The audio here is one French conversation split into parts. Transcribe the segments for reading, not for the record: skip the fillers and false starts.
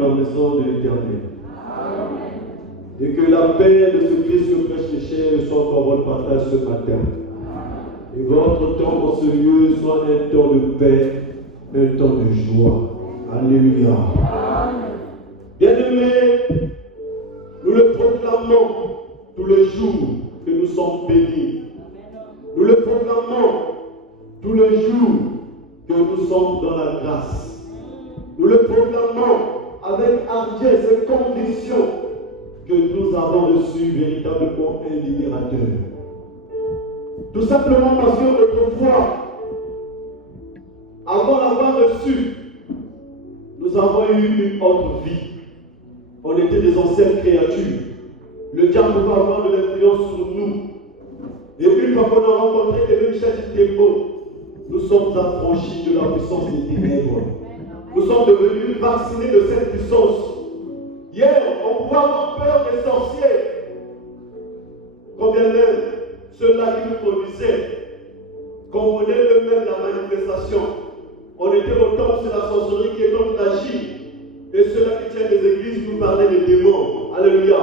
dans la maison de l'Éternel. Et que la paix de ce Christ que prêche les chers soit encore votre partage ce matin. Et votre temps dans ce lieu soit un temps de paix, un temps de joie. Alléluia. Bien-aimés, nous le proclamons tous les jours que nous sommes bénis. Nous le proclamons tous les jours que nous sommes dans la grâce. Nous le proclamons avec hardiesse et conviction que nous avons reçu véritablement un libérateur. Tout simplement parce que autrefois, avant d'avoir reçu, nous avons eu une autre vie. On était des anciennes créatures. Le diable pouvait avoir de l'influence sur nous. Et puis, une fois qu'on a rencontré le Michel Tempo, nous sommes affranchis de la puissance des ténèbres. Nous sommes devenus vaccinés de cette puissance. Hier, on pouvait avoir peur des sorciers. Combien même ceux-là qui nous conduisaient comprenaient eux-mêmes la manifestation. On était au temps où c'est la sorcellerie qui est donc d'agir. Et ceux-là qui tiennent les églises nous parlaient des démons. Alléluia.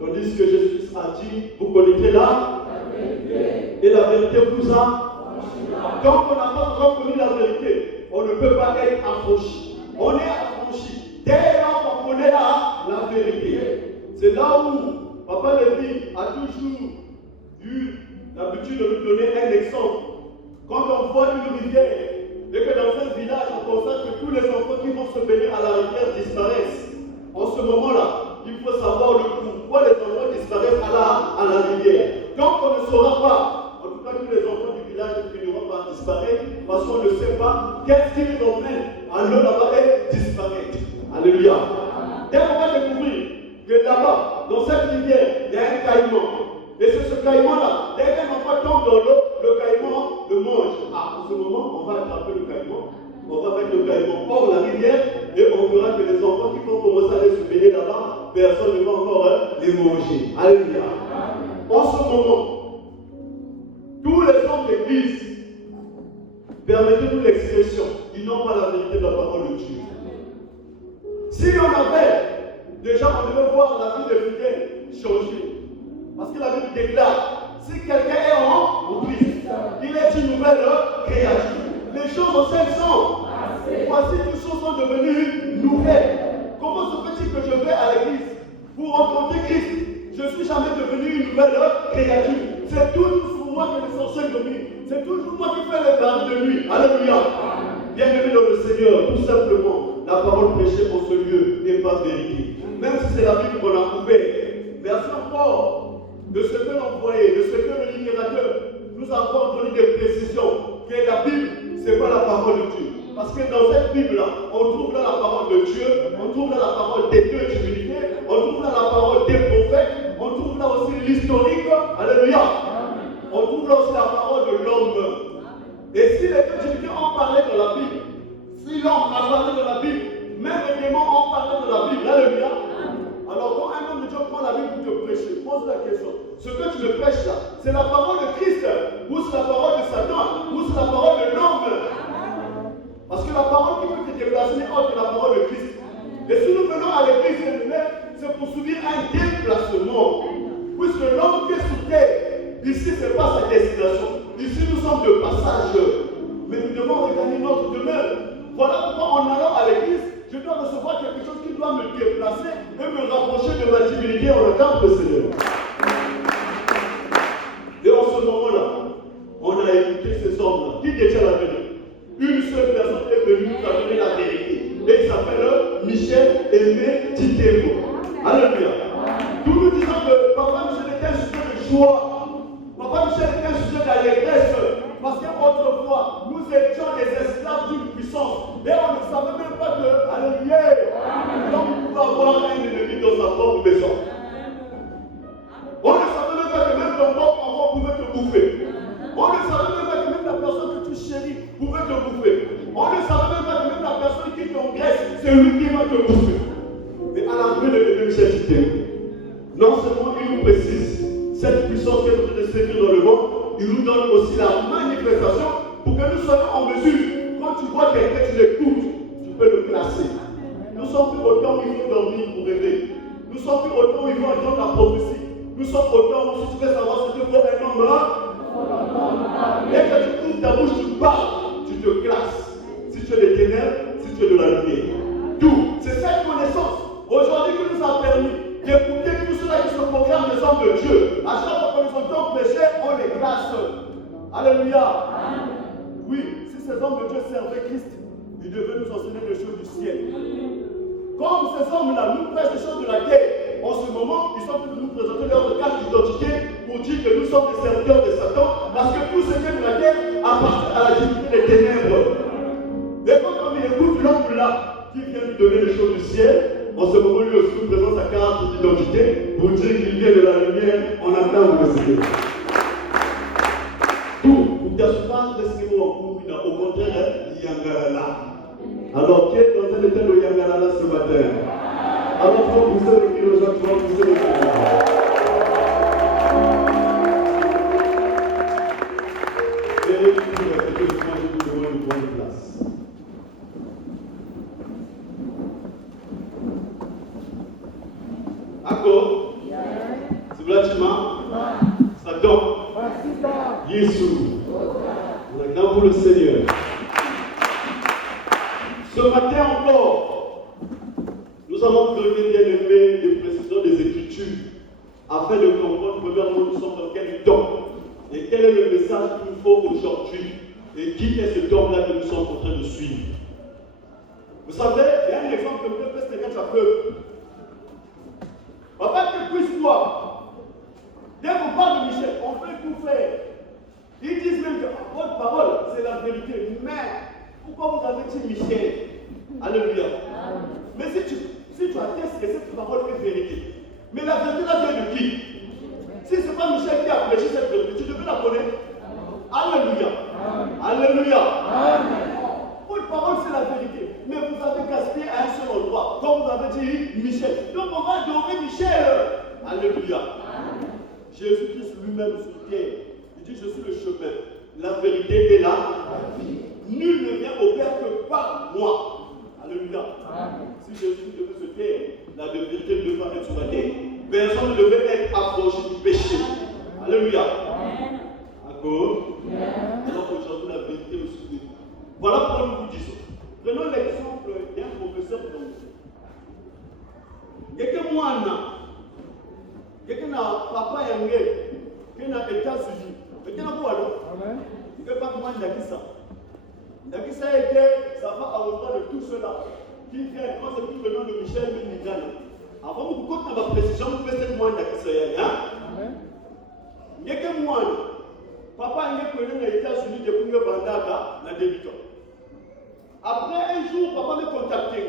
Tandis que Jésus a dit, vous connaissez la vérité. Et la vérité vous a. Quand on n'a pas encore connu la vérité, on ne peut pas être affranchi. On est affranchi. Dès lors qu'on connaît la vérité. C'est là où Papa Lévi a toujours eu l'habitude de nous donner un exemple. Quand on voit une rivière, et que dans un village, on constate que tous les enfants qui vont se baigner à la rivière disparaissent. En ce moment-là, il faut savoir le pourquoi les enfants disparaissent à la rivière. Quand on ne saura pas, en tout cas tous les enfants du village finiront par disparaître, parce qu'on ne sait pas qu'est-ce qui les emmène à l'eau là-bas et disparaître. Alléluia. Dès qu'on va découvrir que là-bas, dans cette rivière, il y a un caïman. Et c'est ce caïman-là, dès qu'un enfant tombe dans l'eau, le caïman le mange. Ah, en ce moment, on va attraper le caïman, on va mettre le caïman hors la rivière, et on verra que les enfants qui vont commencer à aller se baigner là-bas, personne ne va encore les manger. Alléluia. En ce moment, tous les hommes d'église, permettez-nous l'expression, ils n'ont pas la vérité de la parole de Dieu. Si on avait, déjà on devait voir la vie des fidèles changer. Parce que la Bible déclare, si quelqu'un est en Christ, il est une nouvelle créature. Les choses anciennes sont. Voici que les choses sont devenues nouvelles. Comment se fait-il que je vais à l'église pour rencontrer Christ? Je ne suis jamais devenu une nouvelle créature. C'est toujours moi que les sorciers dominent. C'est toujours moi qui fais les barres de nuit. Alléluia. Bien-aimé dans le Seigneur, tout simplement, la parole prêchée en ce lieu n'est pas vérité. Même si c'est la Bible qu'on a ouverte. Merci encore de ce que l'envoyé, de ce que le libérateur nous a donné des précisions, que la Bible, ce n'est pas la parole de Dieu. Parce que dans cette Bible-là, on trouve là la parole de Dieu, on trouve là la parole des deux divinités, on trouve là la parole des prophètes, on trouve là aussi l'historique, alléluia. On trouve là aussi la parole de l'homme. Et si les deux divinités ont parlé de la Bible, si l'homme a parlé de la Bible, même les démons ont parlé de la Bible, alléluia. Alors quand un homme de Dieu prend la Bible pour te prêcher, pose la question. Ce que tu me prêches là, c'est la parole de Christ, ou c'est la parole de Satan, ou c'est la parole de l'homme. Parce que la parole qui peut te déplacer n'est autre que la parole de Christ. Et si nous venons à l'église, c'est pour subir un déplacement. Puisque l'homme qui est sur terre, ici ce n'est pas sa destination. Ici nous sommes de passage. Mais nous devons regagner notre demeure. Voilà pourquoi en allant à l'église, je dois recevoir quelque chose qui doit me déplacer et me rapprocher de ma divinité en attendant le Seigneur. Et en ce moment-là, on a écouté ces hommes-là. Qui détient la vérité? Une seule personne est venue nous donner la vérité. Et il s'appelle Michel Aimé Titémo. Alléluia. Nous nous disons que Papa Michel était un sujet de joie. Papa Michel était un sujet d'allégresse. Parce qu'autrefois, nous étions des esclaves d'une puissance. Et on ne savait même pas que, alléluia, l'homme pouvait avoir un ennemi dans sa propre maison. On ne savait même pas que même ton propre enfant pouvait te bouffer. On ne savait même pas que même la personne que tu chéris pouvait te bouffer. On ne savait même pas que même la personne qui t'engraisse, c'est lui qui va te bouffer. Mais à l'entrée de bébé Michel Titémo, non seulement il nous précise cette puissance qui est en train de sévir dans le monde, il nous donne aussi la manifestation pour que nous soyons en mesure, quand tu vois quelqu'un, tu l'écoutes, tu peux le classer. Nous sommes plus au temps où il faut dormir pour rêver. Nous sommes plus au temps où il faut entendre la prophétie. Nous sommes au temps où si tu veux savoir ce que faut un homme, dès que tu ouvres ta bouche, tu parles, tu te classes. Si tu es des ténèbres, si tu es de la lumière. Tout. C'est cette connaissance aujourd'hui qui nous a permis d'écouter tous ceux-là qui se proclament des hommes de Dieu. À chaque fois que nous entendons péché, on les classe. Alléluia. Oui, si ces hommes de Dieu servaient Christ, ils devaient nous enseigner les choses du ciel. Comme ces hommes-là nous prêchent les choses de la terre, en ce moment, ils sont en train de nous présenter leur carte d'identité pour dire que nous sommes des serviteurs de Satan, parce que tout ce qui est de la terre appartient à la divinité des ténèbres. Et quand on écoute l'homme là, qui vient nous donner les choses du ciel, en ce moment, lui aussi nous présente sa carte d'identité pour dire qu'il vient de la lumière, on a plein de reciter. Tout, pour t'assurer de ce mot en cours, au contraire, il y a là. Alors, qui est dans un état de Yangala ce matin? Alors, tu vas pousser le kilo, tu vas pousser le kilo. Et je vous demande une bonne place. D'accord? C'est bâtiment? Satan? Jésus. On est grand pour le Seigneur. Ce matin encore, nous allons donner bien aimé des précisions des Écritures afin de comprendre premièrement nous sommes dans quel temps et quel est le message qu'il nous faut aujourd'hui et qui est cet homme-là que nous sommes en train de suivre. Vous savez, il y a un exemple que le peuple Seigneur s'appelle. Papa, que puisse-toi, dès qu'on parle de Michel, on peut tout faire. Ils disent même que votre parole, c'est la vérité, mais pourquoi vous avez dit Michel? Alléluia. Mais si tu attestes que cette parole est vérité, mais la vérité là vient de qui? Si ce n'est pas Michel qui a prêché cette vérité, tu devais la connaître. Alléluia. Alléluia. Votre parole c'est la vérité, mais vous avez gaspillé à un seul endroit, comme vous avez dit Michel. Donc on va adorer Michel. Alléluia. Jésus-Christ lui-même sur terre, il dit je suis le chemin, la vérité est là. Nul ne vient au Père que par moi. Alléluia. Si Jésus devait se taire, la vérité devait être sur la terre. Personne ne devait être approché du péché. Alléluia. D'accord. Alors aujourd'hui, la vérité est aussi. Voilà pourquoi nous vous disons. Prenons l'exemple d'un professeur d'anglais. Quelqu'un moine, quelqu'un n'a papa anglais, quelqu'un n'a États-Unis, quelqu'un n'a quoi alors? Il ne peut pas comment il a dit ça. Donc ça a été, ça va à l'endroit de tout cela qui vient, quand c'est tout le nom de Michel Mingana. Avant vous comptez ma précision, vous faites cette moine d'Akisaya. Il n'y a que moine. Papa est connu aux États-Unis depuis que Bandaka n'a débuté. Après un jour, papa m'a contacté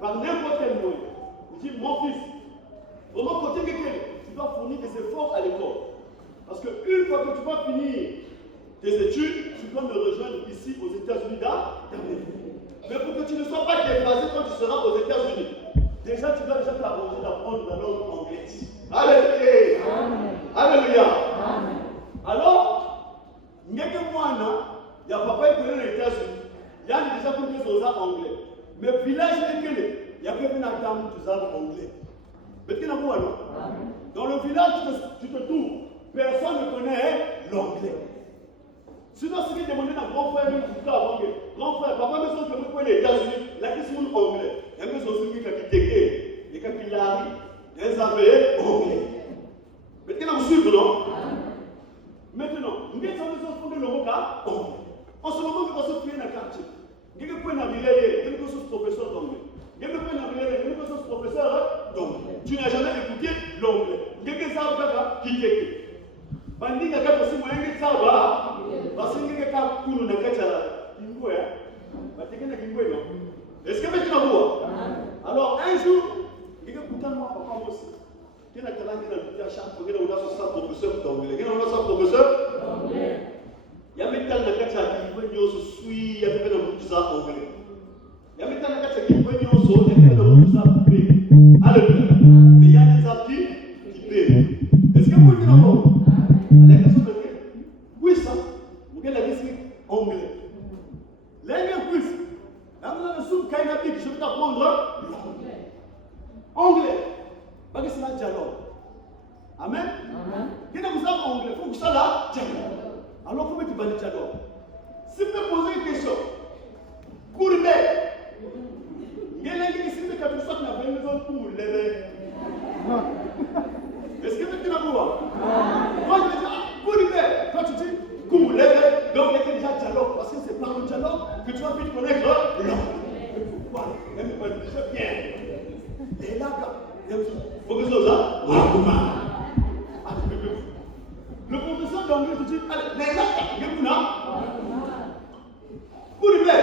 par n'importe quel moyen. Il dit mon fils, vraiment côté quelqu'un, tu dois fournir des efforts à l'école. Parce qu'une fois que tu vas finir tes études, tu dois me rejoindre ici aux États-Unis d'Amérique. Mais pour que tu ne sois pas déplacé quand tu seras aux États-Unis, déjà tu dois déjà t'arranger d'apprendre la langue anglaise. Alléluia. Alléluia. Alors, il n'y a que moi, il y a papa qui est aux États-Unis. Il y a déjà pour des gens anglais. Mais le village est quel? Il y a que une dame qui est anglais. Mais tu n'as pas non? Dans le village, tu te trouves. Personne ne connaît l'anglais. Sinon, ce qui demandait à grand frère, grand frère, papa me semble que vous pouvez les États-Unis, la question anglais. Il y a des choses qui ont été et quand il arrive, il y a des anglais. Maintenant, vous suivez, non? Maintenant, nous avons besoin de le regard anglais. En ce moment, nous avons fait un quartier. Nous avons fait un professeur d'anglais. Nous avons fait un professeur d'anglais. Tu n'as jamais écouté l'anglais. Nous avons fait un qui t'écrit. Bandi nga kata si mwenye sawa basi ngeke ka kunu na kacha kingwe batekena kingwe no est-ce que tu vois alors un jour ngeke kutana kwa papa aussi tena talanga na lutia chaque ngeke on a son professeur d'anglais ngeke on a son professeur d'anglais ya metal na kacha kingwe nyoso sui ya pena mtuza anglais ya metal na kacha kingwe nyoso ya pena mtuza pe alléluia mais il y a des applis qui paient est-ce que vous dites la question de oui, ça, vous avez la question anglais. L'anglais plus. L'anglais ne sous qu'à X, je vais t'apprendre l'anglais. Anglais. Parce que c'est un dialogue. Amen. Qui ne vous a anglais, il faut que ça là, dialogue. Alors, comment tu vas dire dialogue? Si tu me poses une question, courbé. Il y a qui si tu me dis que tu as une maison pour lever. Est-ce que tu as voir? Moi, je dis, courbé. Quand tu dis, pour lever, donc il y a déjà dialogue. Parce que c'est par le dialogue que tu vas vite connaître l'anglais. Pourquoi? Elle me parle déjà bien. Et là, il faut que ça soit le professeur d'anglais te dit, allez, les là, il y a pour le lever.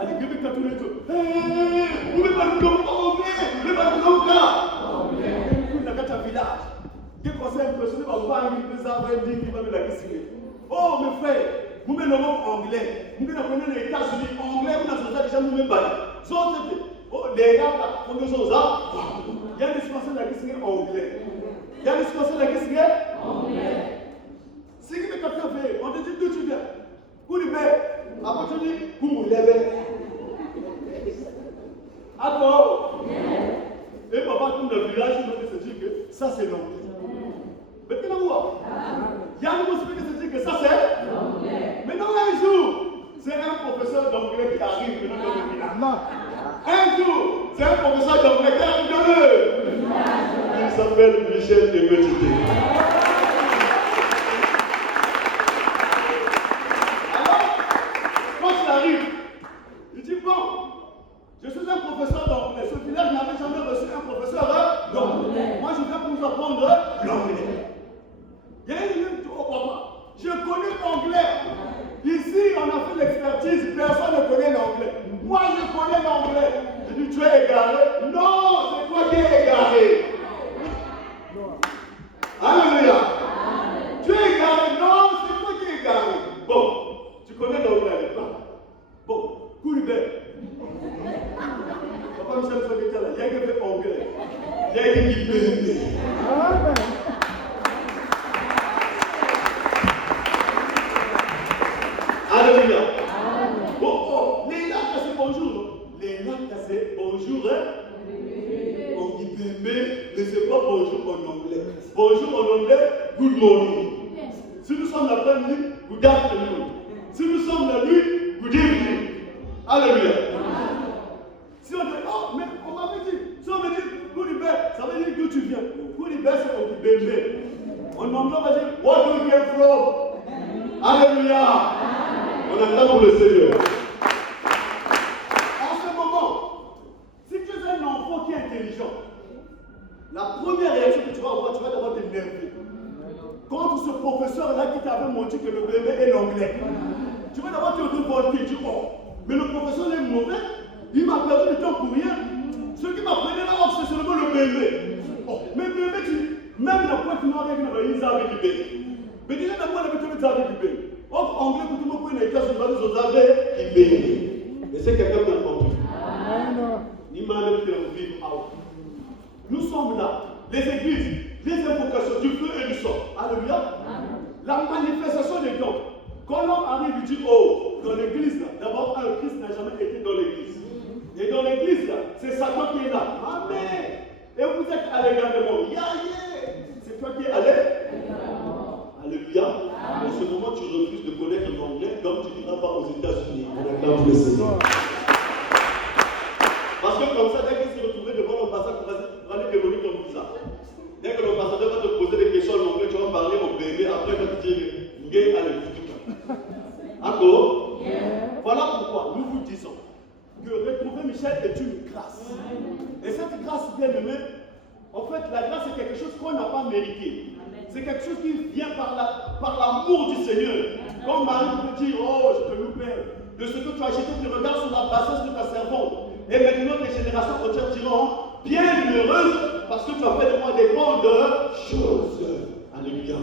Allez, il y a tous les deux. Vous ne pouvez pas nous anglais, vous ne pouvez pas nous anglais. Il y a un village. Quel conseil impressionné par voir les arbres qui va de la question. Oh, mes frères, vous me nommez anglais. Vous me apprenez les États-Unis anglais, vous n'avez déjà nous même pas. Oh, les gars, comme des choses, il y a des dispensaires de la question anglais. Il y a des dispensaires de la question anglais. Ce qui me fait, on te dit d'où tu viens. Pour le faire, après tu dis, pour lever. D'accord? Et papa, comme le village, il me dit que ça c'est l'anglais. Mais tu vois, il y a une possibilité de se dire que ça c'est l'anglais. Mais non, un jour, c'est un professeur d'anglais qui arrive dans le village. Un jour, c'est un professeur d'anglais qui arrive dans le village. Il s'appelle Michel Emetité. Alors, quand il arrive, il dit bon, je suis un professeur d'anglais. Ce village n'avait jamais reçu un professeur d'anglais. Moi, je viens pour vous apprendre l'anglais. Il y a une minute au papa. Je connais l'anglais. Ici, on a fait l'expertise. Personne ne connaît l'anglais. Moi, je connais l'anglais. Je dis, tu es égaré? Non, c'est toi qui es égaré. Alléluia. Tu es égaré? Non, c'est toi qui es égaré. Bon, tu connais l'anglais avec toi? Bon, Koulibé. Papa Michel Fogeta là, il y a quelqu'un qui fait anglais. Il y a quelqu'un qui peut. Alléluia. Oh, les là, c'est bonjour. Les là, c'est bonjour. On dit bébé, mais c'est pas bonjour en anglais. Bonjour en anglais, good morning. Si nous sommes l'après-midi, good afternoon. Si nous sommes la nuit, good evening. Alléluia. Si on dit, oh, mais on m'avait dit, si on me dit, Koulibé, ça veut dire d'où tu viens. Koulibé, c'est on dit bébé. En anglais, on va dire, what do you come from? Alléluia. On attend pour le Seigneur. En ce moment, si tu es un enfant qui est intelligent, la première réaction que tu vas avoir, tu vas d'abord t'énerver. Contre ce professeur-là qui t'avait montré que le bébé est l'anglais. Tu vas d'abord te révolter, tu dis, oh, mais le professeur est mauvais, il m'a perdu du temps pour rien. Ce qui m'a pris là, c'est seulement le bébé. Oh, mais bébé, même la pointe noire, il y a avec le bébé. Mais déjà, d'abord, il y a avec le bébé. Or, anglais, pour tout le monde, il y a des cas sur les autres qui bénissent. Mais c'est quelqu'un qui a compris. Nous sommes là, les églises, les invocations du feu et du sang. Alléluia. La manifestation des dons. Quand l'homme arrive, il dit, oh, dans l'église, d'abord, un Christ n'a jamais été dans l'église. Et dans l'église, c'est Satan qui est là. Amen. Et vous êtes à l'égard de moi. C'est toi qui es à l'égard. Alléluia. En ce moment, tu refuses de connaître l'anglais comme tu n'iras pas aux États-Unis. On acclame le Seigneur. Parce que comme ça, dès qu'il s'est retrouvé devant l'ambassade, il va aller dévoiler ton visa. Dès que l'ambassadeur va te poser des questions en anglais, tu vas parler au bébé, après il va te dire, Ngé, allez, d'accord? Voilà pourquoi nous vous disons que retrouver Michel est une grâce. Et cette grâce, bien aimée, en fait, la grâce est quelque chose qu'on n'a pas mérité. C'est quelque chose qui vient par l'amour du Seigneur. Comme Marie peut dire, oh, je te loue, Père, de ce que tu as jeté, tu regardes sur la bassesse de ta servante. Et maintenant, les générations entières diront, bien heureuse, parce que tu as fait de moi des grandes choses. Alléluia.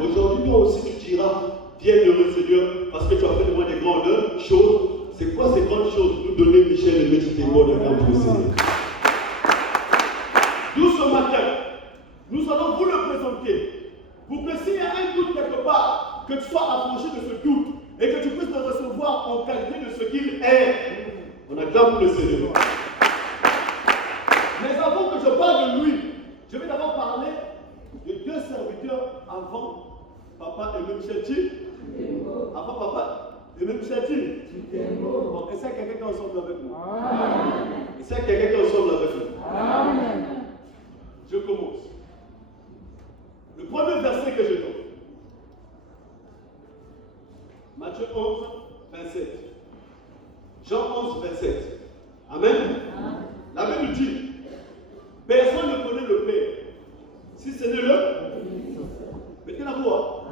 Aujourd'hui, toi aussi, tu diras, bien heureux Seigneur, parce que tu as fait de moi des grandes choses. C'est quoi ces grandes choses? Nous donner Michel et méditer pour le Seigneur. Nous, ce matin, nous allons vous le présenter. Pour que s'il y a un doute quelque part, que tu sois affranchi de ce doute et que tu puisses le recevoir en qualité de ce qu'il est. On acclame le Seigneur. Mais avant que je parle de lui, je vais d'abord parler de deux serviteurs avant Papa et même Chéti. Avant Papa et même Chéti. Bon, est-ce qu'il y a quelqu'un qui est ensemble avec moi? Est-ce qu'il y a quelqu'un qui est ensemble avec moi? Je commence. Le premier verset que je donne. Matthieu 11, 27. Jean 11, 27. Amen. La Bible dit, personne ne connaît le Père, si ce n'est le. Mettez la voix.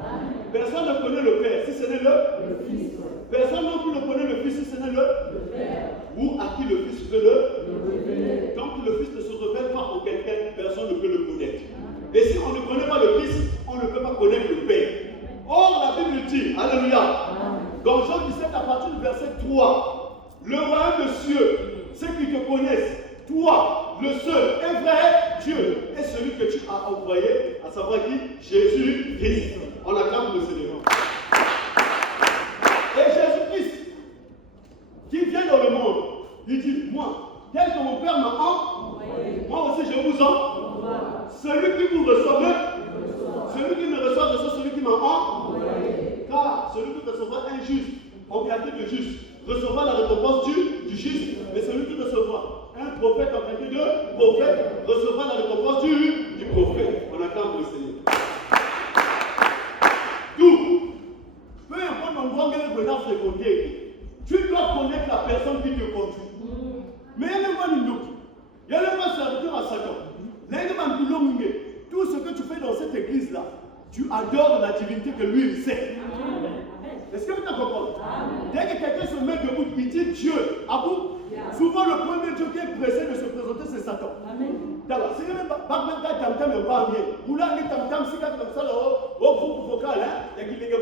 Personne ne connaît le Père, si ce n'est le Fils. Personne non plus ne connaît le Fils, si ce n'est le Père. Ou à qui le Fils veut le. Tant que le Fils ne se révèle pas en quelqu'un, personne ne peut le connaître. Et si on ne connaît pas le Fils, on ne peut pas connaître le Père. Or, la Bible dit, alléluia, dans Jean 17, à partir du verset 3, le royaume de cieux, ceux qui te connaissent, toi, le seul et vrai Dieu, est celui que tu as envoyé, à savoir qui? Jésus-Christ. On acclame le Seigneur. Et Jésus-Christ, qui vient dans le monde, il dit, moi, tel que mon Père m'a envoyé, moi aussi je vous envoie. Celui qui vous reçoit, celui qui me reçoit, celui qui m'a envoyé. Car celui qui recevra un juste, en qualité de juste, recevra la récompense du juste. Mais celui qui recevra un prophète en qualité de prophète, recevra la récompense du prophète. On acclame le Seigneur. D'où, peu importe l'endroit que vous avez fréquenté, tu dois connaître la personne qui te conduit. Mais il y a un doute. Il y a un serviteur à Satan. Tout ce que tu fais dans cette église-là, tu adores la divinité que lui il sait. Est-ce que vous comprenez? Dès que quelqu'un se met debout, il dit Dieu. À vous, souvent le premier Dieu qui est pressé de se présenter, c'est Satan. D'accord. Si vous n'avez pas tam-tam, vous l'avez tam-tam, si vous avez comme ça, au groupe vocal, et qu'il y a un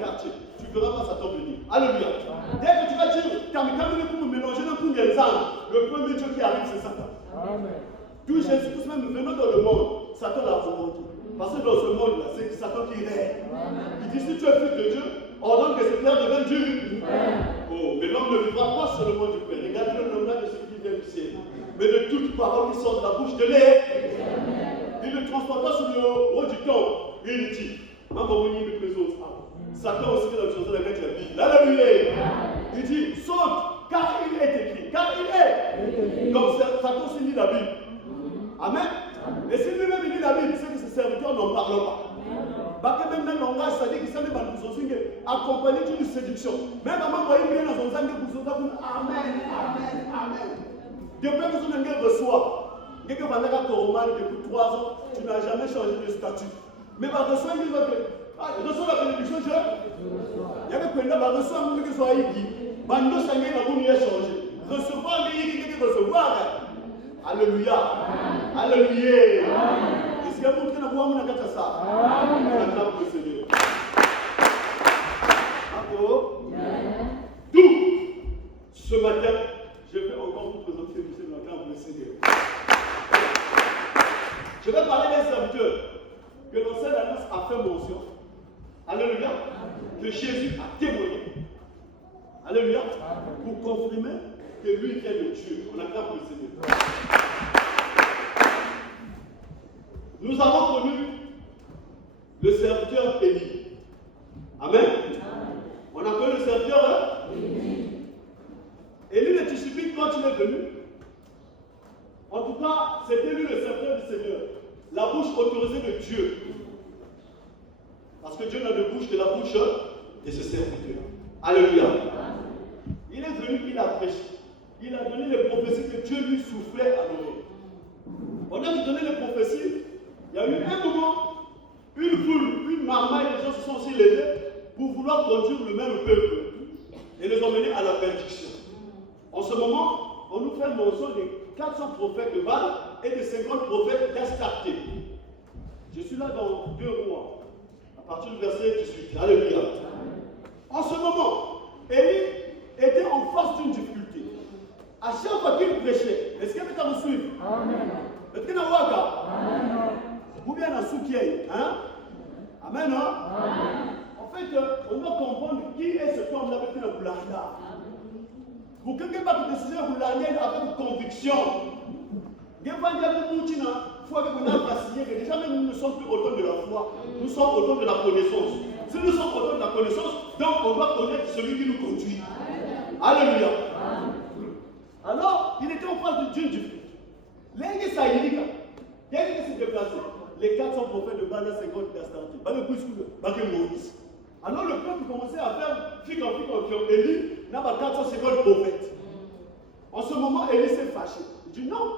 quartier, tu ne verras pas Satan venir. Alléluia. Dès que tu vas dire tam-tam, pour me mélanger dans tous les âmes, le premier Dieu qui arrive, c'est Satan. Amen. Tout Jésus-Christ, même venant dans le monde, Satan l'a remonté. Parce que dans ce monde-là, c'est Satan qui règne. Il dit si tu es fils de Dieu, ordonne que ces pierres deviennent Dieu. Oh, mais l'homme ne vivra pas seulement du Père. Regardez le nom de ce qui vient du ciel. Mais de toute parole qui sort de la bouche de l'Éternel. Il le transporta sur le haut du temple. Et il dit, Satan aussi fait la chose avec la Bible. Alléluia. Il dit, saute, car il est écrit. Car il est. Donc Satan aussi lit la Bible. Amen. Et si lui-même il lit la Bible, c'est que ses serviteurs n'en parlent pas. Parce que même dans le langage, ça dit qu'il s'est accompagné d'une séduction. Même avant de bien dans son sang, Amen, Amen, Amen. Depuis que son anglais reçoit, dès que tu as depuis 3 ans, tu n'as jamais changé de statut. Mais par reçoit, il dit que reçoit la bénédiction, il y avait que le reçoit un peu que soit ici. Bando Sangé n'a pas changé. Recevoir, il y a recevoir. Alléluia. Alléluia. Est-ce que vous pouvez voir mon ça? On acclame le Seigneur. D'où, ce matin, je vais encore vous présenter le Seigneur. Je vais parler d'un serviteur que l'ancienne alliance a fait mention. Alléluia. Que Jésus a témoigné. Alléluia. Pour confirmer que lui est le Dieu. On acclame le Seigneur. Nous avons connu le serviteur Élie. Amen. On a connu le serviteur Élie le Tishbite quand il est venu. En tout cas, c'était lui le serviteur du Seigneur. La bouche autorisée de Dieu. Parce que Dieu n'a de bouche que la bouche de ses serviteurs. Alléluia. Il est venu, il a prêché. Il a donné les prophéties que Dieu lui soufflait à l'oreille. Pendant qu'il donnait les prophéties, il y a eu un moment, une foule, une marmaille, les gens se sont aussi levés pour vouloir conduire le même peuple et les emmener à la bénédiction. En ce moment, on nous fait mention des 400 prophètes de Baal et des 50 prophètes d'Astarté. Je suis là dans 2 mois, à partir du verset 18. Alléluia. En ce moment, Élie était en face d'une difficulté. À chaque fois qu'il prêchait, est-ce que tu as me suivre? Amen. Est-ce que tu as Amen. Ou bien dans Soukiei, hein? Amen, hein? Amen. En fait, on doit comprendre qui est ce homme-là avec la boulanda. Pour que quelqu'un pas décider vous l'année avec conviction. Déjà même nous ne sommes plus autour de la foi, nous sommes autour de la connaissance. Si nous sommes autour de la connaissance, donc on doit connaître celui qui nous conduit. Alléluia. Alors, il était en face de Dieu. Les les 400 prophètes de Bala 50 d'Astarté. Alors le peuple commençait à faire fic en Élie n'a pas 450 prophètes. En ce moment, Élie s'est fâché. Il dit non,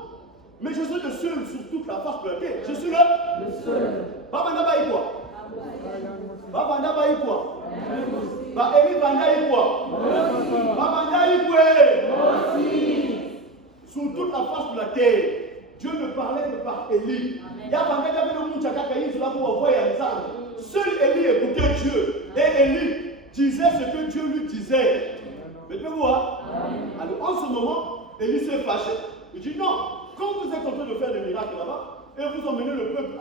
mais je suis le seul sur toute la face de la terre. Je suis le seul. Baba Nabaï quoi? Baba Nabaï quoi? Bah Élie Bandaï quoi? Baba Nabaï quoi? Sur toute la face de la terre. Dieu ne parlait que par Élie. Seul Élie écoutait Dieu. Et Élie disait ce que Dieu lui disait. Mais tu vois, alors en ce moment, Élie s'est fâché. Il dit non, quand vous êtes en train de faire des miracles là-bas, et vous emmenez le peuple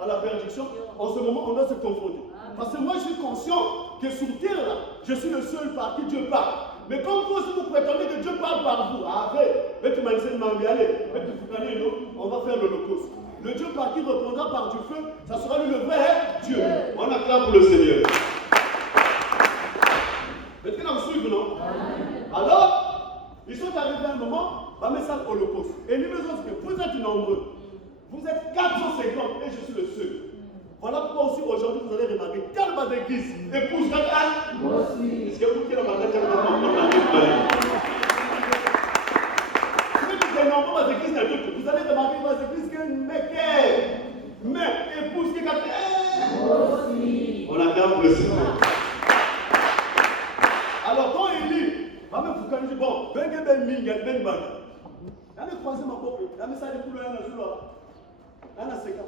à la perdition, en ce moment, on doit se confronter. Parce que moi, je suis conscient que sur terre, là, je suis le seul par qui Dieu parle. Mais quand vous aussi vous prétendez que Dieu parle par vous, on va faire l'holocauste. Le Dieu par qui reprendra par du feu, ça sera lui le vrai Dieu. On acclame pour le Seigneur. Maintenant, vous suivez, non? Alors, ils sont arrivés à un moment, va mettre ça à l'holocauste. Et lui me dit que vous êtes nombreux. Vous êtes 450 et je suis le seul. Voilà pourquoi aussi aujourd'hui vous allez remarquer quelle base d'église épouse quelqu'un. Moi aussi. Est-ce que vous qui avez la base d'église? Vous allez remarquer dans les églises que mais épouse qui quelqu'un. On acclame pour le Seigneur. Alors quand il dit, va me foutre, il dit bon, ben minga, ben bana. Il a croisé ma copie, il a mis ça de couleur, il a joué là. Il a séqué.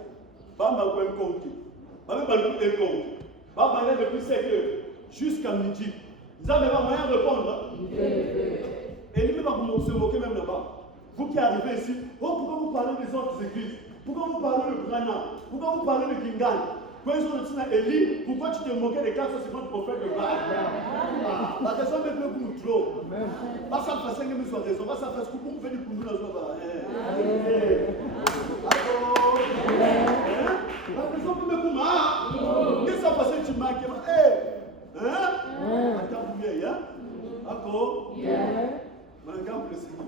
Bamba ou un compte. Bamba ou un compte. Bamba est depuis 7 heures jusqu'à midi. Ils n'avaient pas moyen de répondre. Et lui va se moquer même là-bas. Vous qui arrivez ici, oh, pourquoi vous parlez des autres églises? Pourquoi vous parlez de Brana? Pourquoi vous parlez de Kingan? Quand ils ont dit à Élie, pourquoi tu te moquais des 450 prophètes de Baal? La raison est que vous trop. Pas ça faire 5 000 soit raison. Pas ça faire ce que vous faites du coup. La raison pour me couper. Qu'est-ce que ça passe tu manques? Attends, vous vieillez, hein? D'accord? Madame, le Seigneur.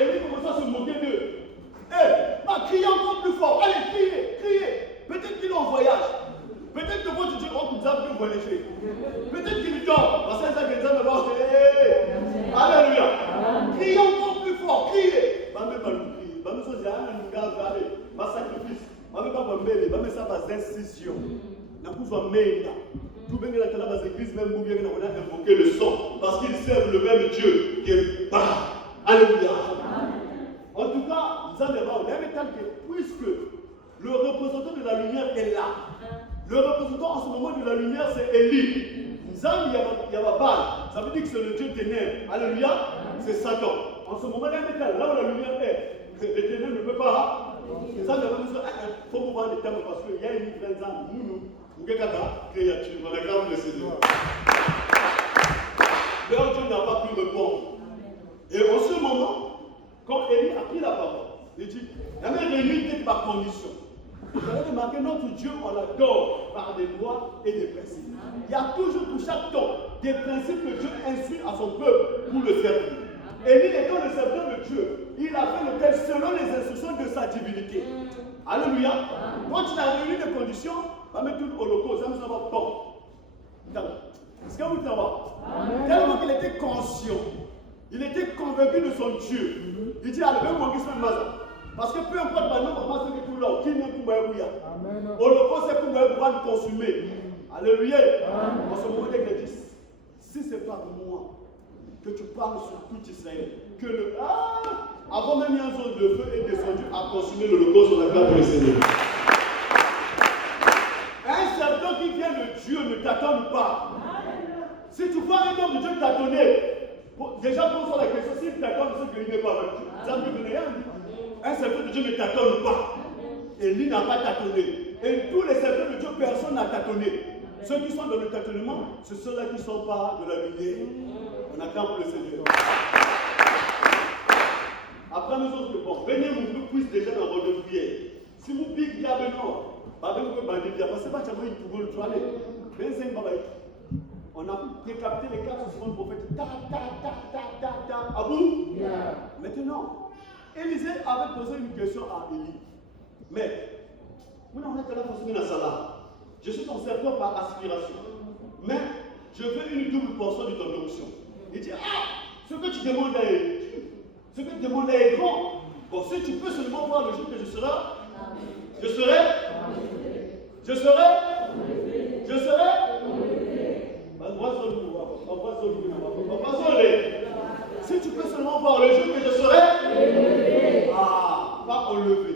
Élie commence à se moquer d'eux. Criez encore plus fort. Allez, criez. Peut-être qu'il est en voyage. Peut-être que votre Dieu, vous avez voyager. Peut-être qu'il dort. Parce que ça, c'est ça, alléluia. Criez encore plus fort. Criez. Va me crier. Va me dire, va sacrifice. Va me ça va d'incision. N'a pas besoin de tout bien que dans les églises, même vous bien qu'on a invoqué le sang. Parce qu'ils servent le même Dieu qui est bas. Alléluia. En tout cas, nous avons puisque le représentant de la lumière est là. Le représentant en ce moment de la lumière, c'est Élie. Zam Yababal, ça veut dire que c'est le Dieu ténèbres. Alléluia. C'est Satan. En ce moment, là où la lumière est, les ténèbres ne peuvent pas. Zam Yababal, il faut vous voir les termes parce qu'il y a une grande âme. Nous, créature, on acclame le Seigneur. Leur Dieu n'a pas pu répondre. Et en ce moment, quand Élie a pris la parole, il dit, il y avait une unité par condition. Vous allez remarquer, notre Dieu, on l'adore par des lois et des principes. Il y a toujours pour chaque temps des principes que Dieu instruit à son peuple pour le servir. Élie étant le serviteur de Dieu, il a fait le tel selon les instructions de sa divinité. Alléluia. Quand il a réuni les conditions, va mettre tout l'holocauste, ça nous avons pas. Est-ce que vous savez? Tellement qu'il était conscient, il était convaincu de son Dieu. Il dit, allez, même moi qui suis un mazan. Parce que peu importe, maintenant, on va se dire tout là, qui n'est pour moi, l'holocauste, c'est pour moi nous consumer. Alléluia. En ce moment, il dit, si c'est pas de moi que tu parles sur tout Israël, que le. Avant même, il y a un zone de feu est descendu à consumer l'holocauste sur la place du Seigneur. Un serviteur qui vient de Dieu ne t'attend pas. Si tu vois un homme de Dieu t'attendre, déjà pose la question, s'il t'attend, c'est qu'il n'est pas avec Dieu. Ça ne veut rien dire. Un serviteur de Dieu ne t'attend pas. Élie n'a pas tâtonné. Et tous les serviteurs de Dieu, personne n'a tâtonné. Ceux qui sont dans le tâtonnement, ce sont ceux-là qui ne sont pas de la lumière. On On acclame le Seigneur. Après nous autres, bon, venez nous puisse déjà dans votre prière. Si vous piquez, il y a maintenant. On a décapité les 460 prophètes. Ah bon? Maintenant, Élisée avait posé une question à Élie. Mais, je suis ton serviteur par aspiration. Mais, je veux une double portion de ton onction. Il dit, ce que tu demandes à Élie, ce que tu demandes est grand. Bon, si tu peux seulement voir le jour que je serai. Si tu peux seulement voir le jour que je serai. Pas enlevé.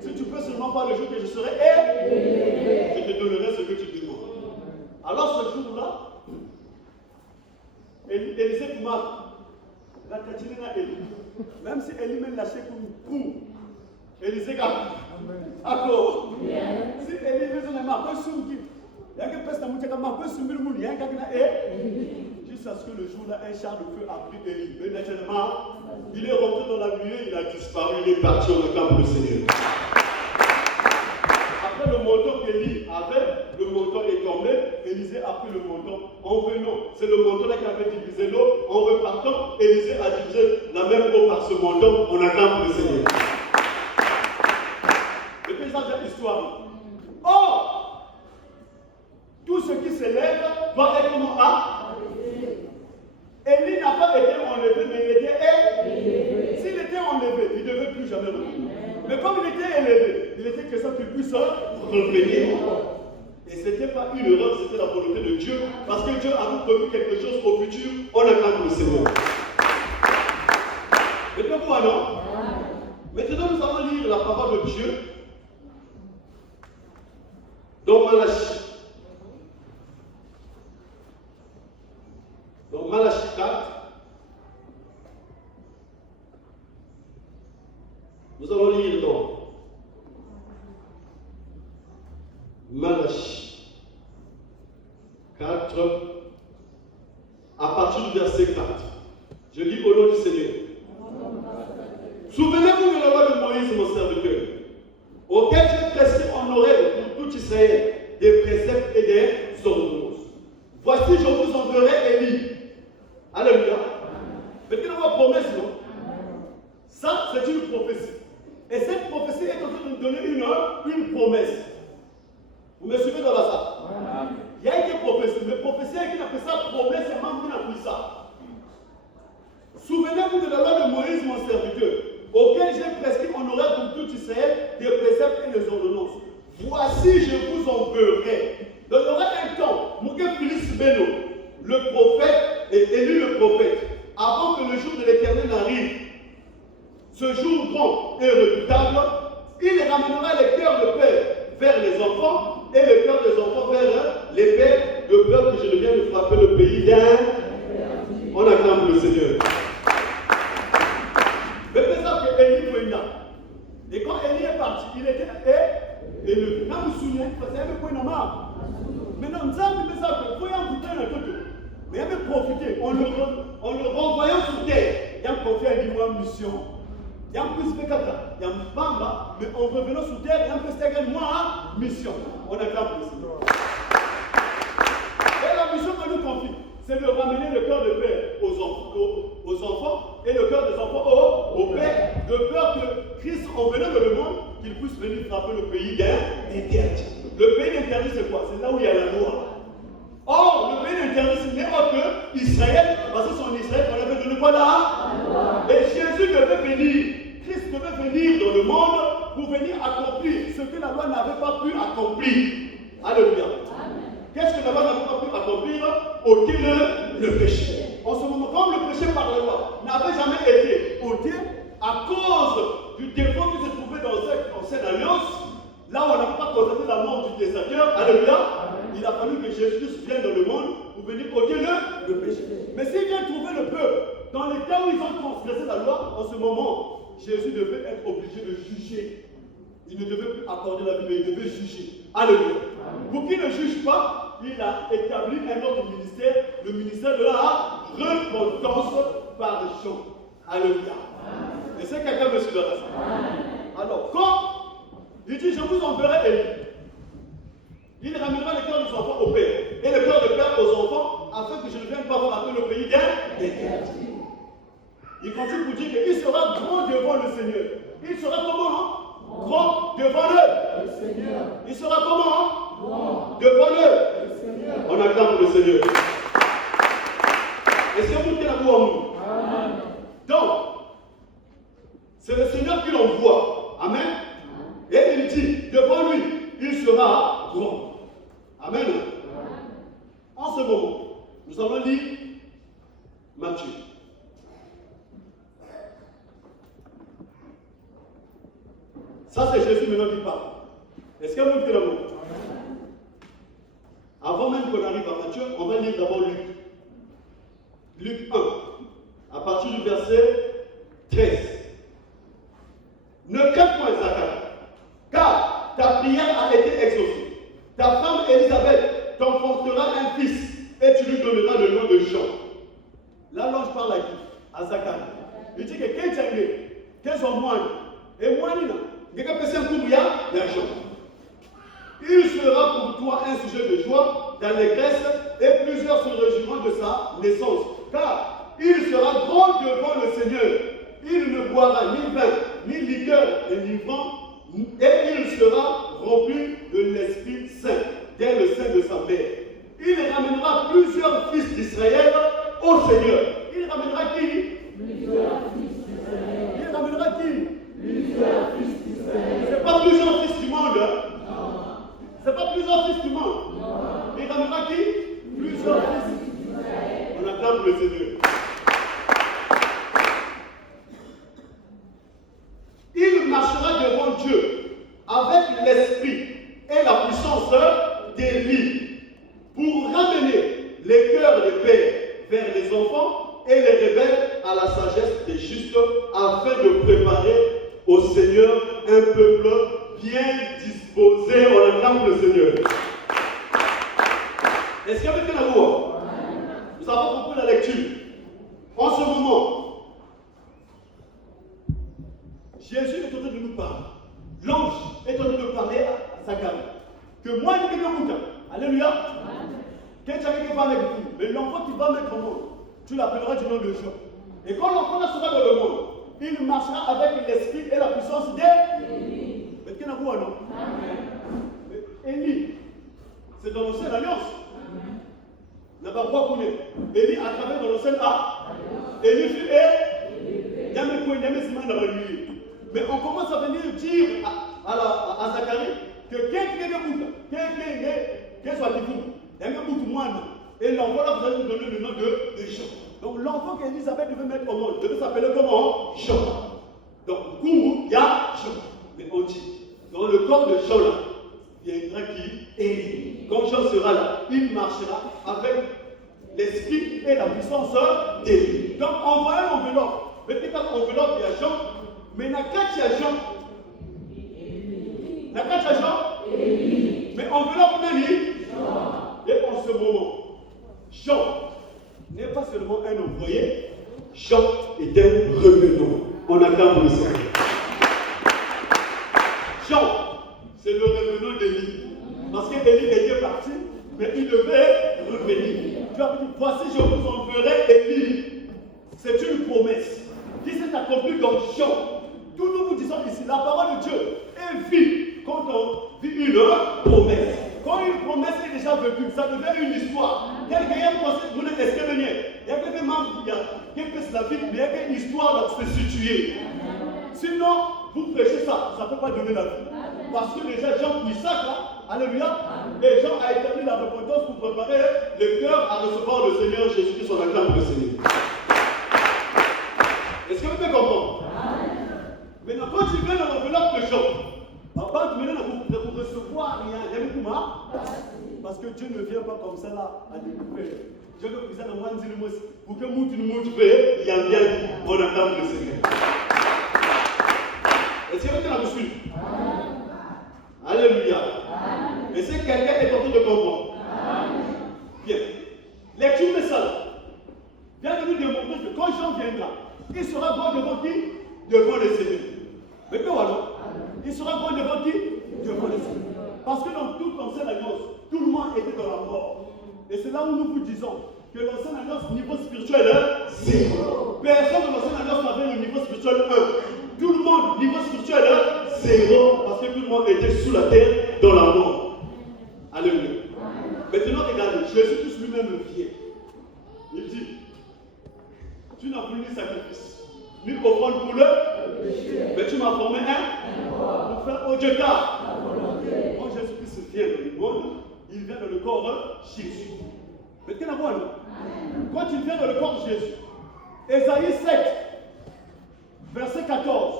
Si tu peux seulement voir le jour que je serai je te donnerai ce que tu demandes. Alors ce jour-là, Élisée Koumar, la Katina Élie. Même si Élie m'a lâché comme coup, Élisée Koumar. D'accord. Si Élie veut son aimant, pas sourire. Il y a que personne qui a un sourire, il y a jusqu'à ce que le jour-là, un char de feu a pris Élie. Mais naturellement, il est rentré dans la nuée, il a disparu, il est parti au camp du Seigneur. Après le montant qu'Élie avait, le montant est tombé, Élisée a pris le montant en venant. C'est le montant-là qui avait divisé l'eau. En repartant, Élisée a divisé la même eau par ce montant, on acclame le Seigneur. Le paysage de l'histoire. Or, tout ce qui s'élève doit être comment Élie n'a pas été enlevé, mais il était élevé. S'il était enlevé, il ne devait plus jamais revenir. Mais comme il était élevé, il était question qu'il puisse revenir. Et ce n'était pas une erreur, c'était la volonté de Dieu. Parce que Dieu a prévu quelque chose au futur, on acclame le Seigneur. Maintenant, quoi non? Maintenant, nous allons lire la parole de Dieu dans Malachie. Dans Malachie 4, nous allons lire dans Malachie 4, à partir du verset 4. Je lis au nom du Seigneur. Souvenez-vous de la loi de Moïse, mon serviteur, auquel j'ai prescrit en oreille pour tout Israël des préceptes et des ordonnances. Voici, je vous enverrai Élie. Alléluia. Maintenant, ma promesse, non? Ça, c'est une prophétie. Et cette prophétie est en train de nous donner une promesse. Vous me suivez dans la salle? Il y a une prophétie. Mais prophétie, qui appelle ça promesse, c'est même qui appelle ça. Souvenez-vous de la loi de Moïse, mon serviteur, auquel j'ai prescrit en oreille pour tout Israël des préceptes et des ordonnances. Voici, je vous enverrai. Donc, il y aura un temps, Mouké Félix Beno, le prophète, est élu le prophète, avant que le jour de l'Éternel n'arrive. Ce jour grand et redoutable, il ramènera les cœurs de père vers les enfants et le cœur des enfants vers les pères, de peur que je ne vienne de frapper le pays d'un. On acclame le Seigneur. Mais c'est ça que Élie Kouina. Et quand Élie est parti, il était élevé. Quand vous vous souvenez, parce qu'il y avait Kouina marre. Maintenant, nous avons fait ça que Kouina vous donne un peu de. Mais il avait profité, en le renvoyant sur terre. Il y a un confié à une mission. Il y a un peu de spectacle, il y a un bamba, mais en revenant sur terre, il y a un peu de mission. On acclame le Seigneur. Et la mission que nous confie, c'est de ramener le cœur de père aux enfants et le cœur des enfants au père, de peur que Christ, en venant dans le monde, qu'il puisse venir frapper le pays interdit. Le pays interdit, c'est quoi? C'est là où il y a la loi. Or, le pays interdit, ce n'est pas que Israël, parce que c'est en Israël qu'on avait donné quoi là? Et Jésus devait venir. Christ devait venir dans le monde pour venir accomplir ce que la loi n'avait pas pu accomplir. Alléluia. Qu'est-ce que la loi n'avait pas pu accomplir? Ôter le péché. En ce moment, comme le péché par la loi n'avait jamais été ôté, à cause du défaut qui se trouvait dans cette alliance, là où on n'avait pas constaté la mort du déserteur, alléluia, il a fallu que Jésus vienne dans le monde pour venir ôter le péché. Mais s'il vient trouver le peuple dans les cas où ils ont transgressé la loi, en ce moment, Jésus devait être obligé de juger. Il ne devait plus accorder la vie, mais il devait juger. Alléluia. Pour qu'il ne juge pas, il a établi un autre ministère, le ministère de la qu'on danse par le chant. Alléluia. Est-ce que quelqu'un me suit dans ça? Alors, quand il dit, je vous enverrai Élie, il ramènera le cœur des enfants au père et le cœur de père aux enfants, afin que je ne vienne pas frapper le pays des captifs. Il continue pour dire qu'il sera grand devant le Seigneur. Il sera comment? Grand devant le Seigneur. Il sera comment? Devant le Seigneur. On acclame le Seigneur. Est-ce que vous êtes là pour nous? Donc, c'est le Seigneur qui l'envoie. Amen. Et il dit, devant lui, il sera grand. Amen. En ce moment, nous allons lire Matthieu. Ça, c'est Jésus maintenant qui parle. Est-ce que vous êtes là? Avant même qu'on arrive à Matthieu, on va lire d'abord Luc. Luc 1, à partir du verset 13. Ne crains point, Zacharie, car ta prière a été exaucée. Ta femme Élisabeth t'enfantera un fils, et tu lui donneras le nom de Jean. Là, l'ange parle à qui? À Zacharie. Il dit que qu'est-ce qu'on moine? Et moine, il sera pour toi un sujet de joie, d'allégresse, et plusieurs se réjouiront de sa naissance. Car il sera grand devant le Seigneur. Il ne boira ni vin, ni liqueur délivrant, et il sera rempli de l'Esprit Saint, dès le sein de sa mère. Il ramènera plusieurs fils d'Israël au Seigneur. Il ramènera qui? Plusieurs fils d'Israël. Il ramènera qui? Plusieurs fils d'Israël. Ce n'est pas plusieurs fils du monde. Non. Ce n'est pas plusieurs fils du monde. Non. Il ramènera qui? Plusieurs fils d'Israël. On acclame le Seigneur. Il marchera devant Dieu avec l'esprit et la puissance d'Élie pour ramener les cœurs des pères vers les enfants et les rebelles à la sagesse des justes, afin de préparer au Seigneur un peuple bien disposé. On acclame le Seigneur. Est-ce qu'il y a quelqu'un à vous? Nous avons compris la lecture. En ce moment, Jésus est en train de nous parler. L'ange est en train de parler à Zacharie. Que moi, je vais vous. Alléluia. Quelqu'un qui va avec vous. Mais l'enfant qui va mettre au monde, tu l'appelleras du nom de Jean. Et quand l'enfant sera dans le monde, il marchera avec l'esprit et la puissance d'Élie. Mais qui n'a pas non? Élie, c'est dans l'ancienne alliance. N'a pas quoi connaître. Élie a travaillé dans l'ancienne alliance. Élie fut mais on commence à venir dire à Zacharie que quelqu'un soit différent. Et l'enfant là, vous allez nous donner le nom de Jean. Donc l'enfant qu'Élisabeth devait mettre au monde devait s'appeler comment? Jean. Donc, il y a Jean. Mais on dit, dans le corps de Jean là, il viendra qui? Élie. Quand Jean sera là, il marchera avec l'esprit et la puissance d'Élie. Donc, envoyez l'enveloppe. Mais peut-être l'enveloppe, il y a Jean. Mais n'a qu'à Jean. N'a qu'à Jean. Mais enveloppe, on a dit Jean. Et en ce moment, Jean n'est pas seulement un envoyé, Jean est un revenant. On acclame le Seigneur. Jean, c'est le revenant d'Élie. Parce qu'Élie était parti, mais il devait revenir. Tu as dit, voici, je vous enverrai Élie. C'est une promesse qui s'est accomplie dans Jean. Tout nous vous disons ici, la parole de Dieu est vie quand on vit une promesse. Quand une promesse est déjà vécue, ça devient une histoire. Quelqu'un pense que vous n'êtes pas il y a quelques membres qui est la vie, mais il y a une histoire à se situer. Sinon, vous prêchez ça, ça ne peut pas donner la vie. Parce que déjà, Jean Isaac, là, alléluia, et Jean a établi la repentance pour préparer le cœur à recevoir le Seigneur Jésus-Christ, son acclame le Seigneur. Est-ce que vous pouvez comprendre? Maintenant, quand tu viens dans l'enveloppe de Jean, papa, tu viens pour recevoir rien. Parce que Dieu ne vient pas comme ça là à découvrir. Dieu veut que ça dans one zero pour que nous tu fais, il y a bien on acclame le Seigneur. Est-ce que quelqu'un a reçu? Alléluia. Est-ce que quelqu'un est en train de comprendre? Bien. Lecture de ça. Viens de nous quand Jean viendra, il sera bon devant qui? Devant le Seigneur. Mais que voilà? Il sera bon devant qui? Devant le Seigneur. Parce que dans toute l'ancienne alliance, tout le monde était dans la mort. Et c'est là où nous vous disons que l'ancienne alliance, niveau spirituel, est 0. Personne dans l'ancienne alliance n'avait le niveau spirituel 1. Tout le monde, niveau spirituel, est 0. Parce que tout le monde était sous la terre, dans la mort. Alléluia. Maintenant, regardez, Jésus-Christ lui-même vient. Il dit, tu n'as plus ni sacrifice, ni offrande pour le péché, mais tu m'as formé pour faire au Dieu car. Quand Jésus-Christ vient dans le monde, il vient dans le corps de Jésus. Mais qu'est-ce qu'on voit là? Quand il vient dans le corps de Jésus, Ésaïe 7, verset 14,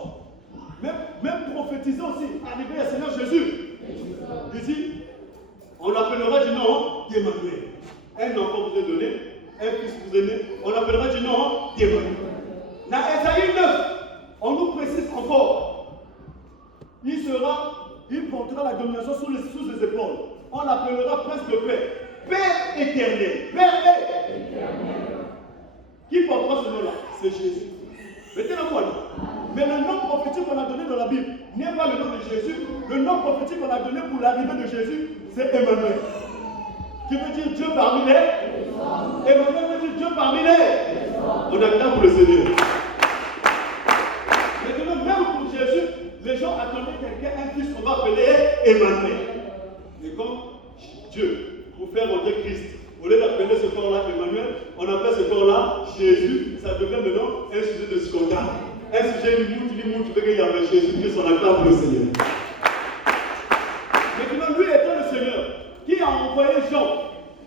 même prophétisé aussi, arrivé à Seigneur Jésus, il dit, on l'appellera du nom d'Emmanuel. Un enfant vous est donné, un fils vous est né, on l'appellera du nom d'Emmanuel. Dans Ésaïe 9, on nous précise encore, il portera la domination sous les épaules. On l'appellera prince de paix, Père éternel, Père éternel. Qui portera ce nom-là? C'est Jésus. Mettez-le moi là. Mais le nom prophétique qu'on a donné dans la Bible n'est pas le nom de Jésus. Le nom prophétique qu'on a donné pour l'arrivée de Jésus, c'est Emmanuel. Qui veut dire Dieu parmi les. Emmanuel veut dire Dieu parmi les. On a temps pour le Seigneur. Maintenant, même pour Jésus, les gens attendaient quelqu'un, un fils qu'on va appeler Emmanuel. Et comme Dieu, pour faire monter Christ, au lieu d'appeler ce corps-là Emmanuel, on appelle ce corps-là Jésus. Ça devient maintenant un sujet de scandale. Un sujet limite, tu veux qu'il y avait Jésus-Christ, on acclame pour le Seigneur. Maintenant, lui étant le Seigneur, qui a envoyé Jean,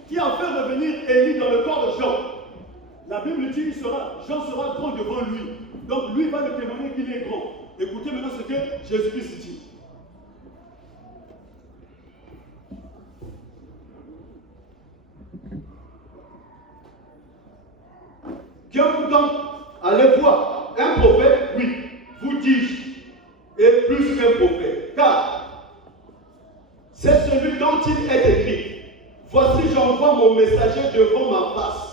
qui a fait revenir Élie dans le corps de Jean, la Bible dit Jean sera grand devant lui. Donc lui va le témoigner qu'il est grand. Écoutez maintenant ce que Jésus-Christ dit. Que vous donc allez voir un prophète, oui, vous dis-je, et plus qu'un prophète, car c'est celui dont il est écrit. Voici, j'envoie mon messager devant ma face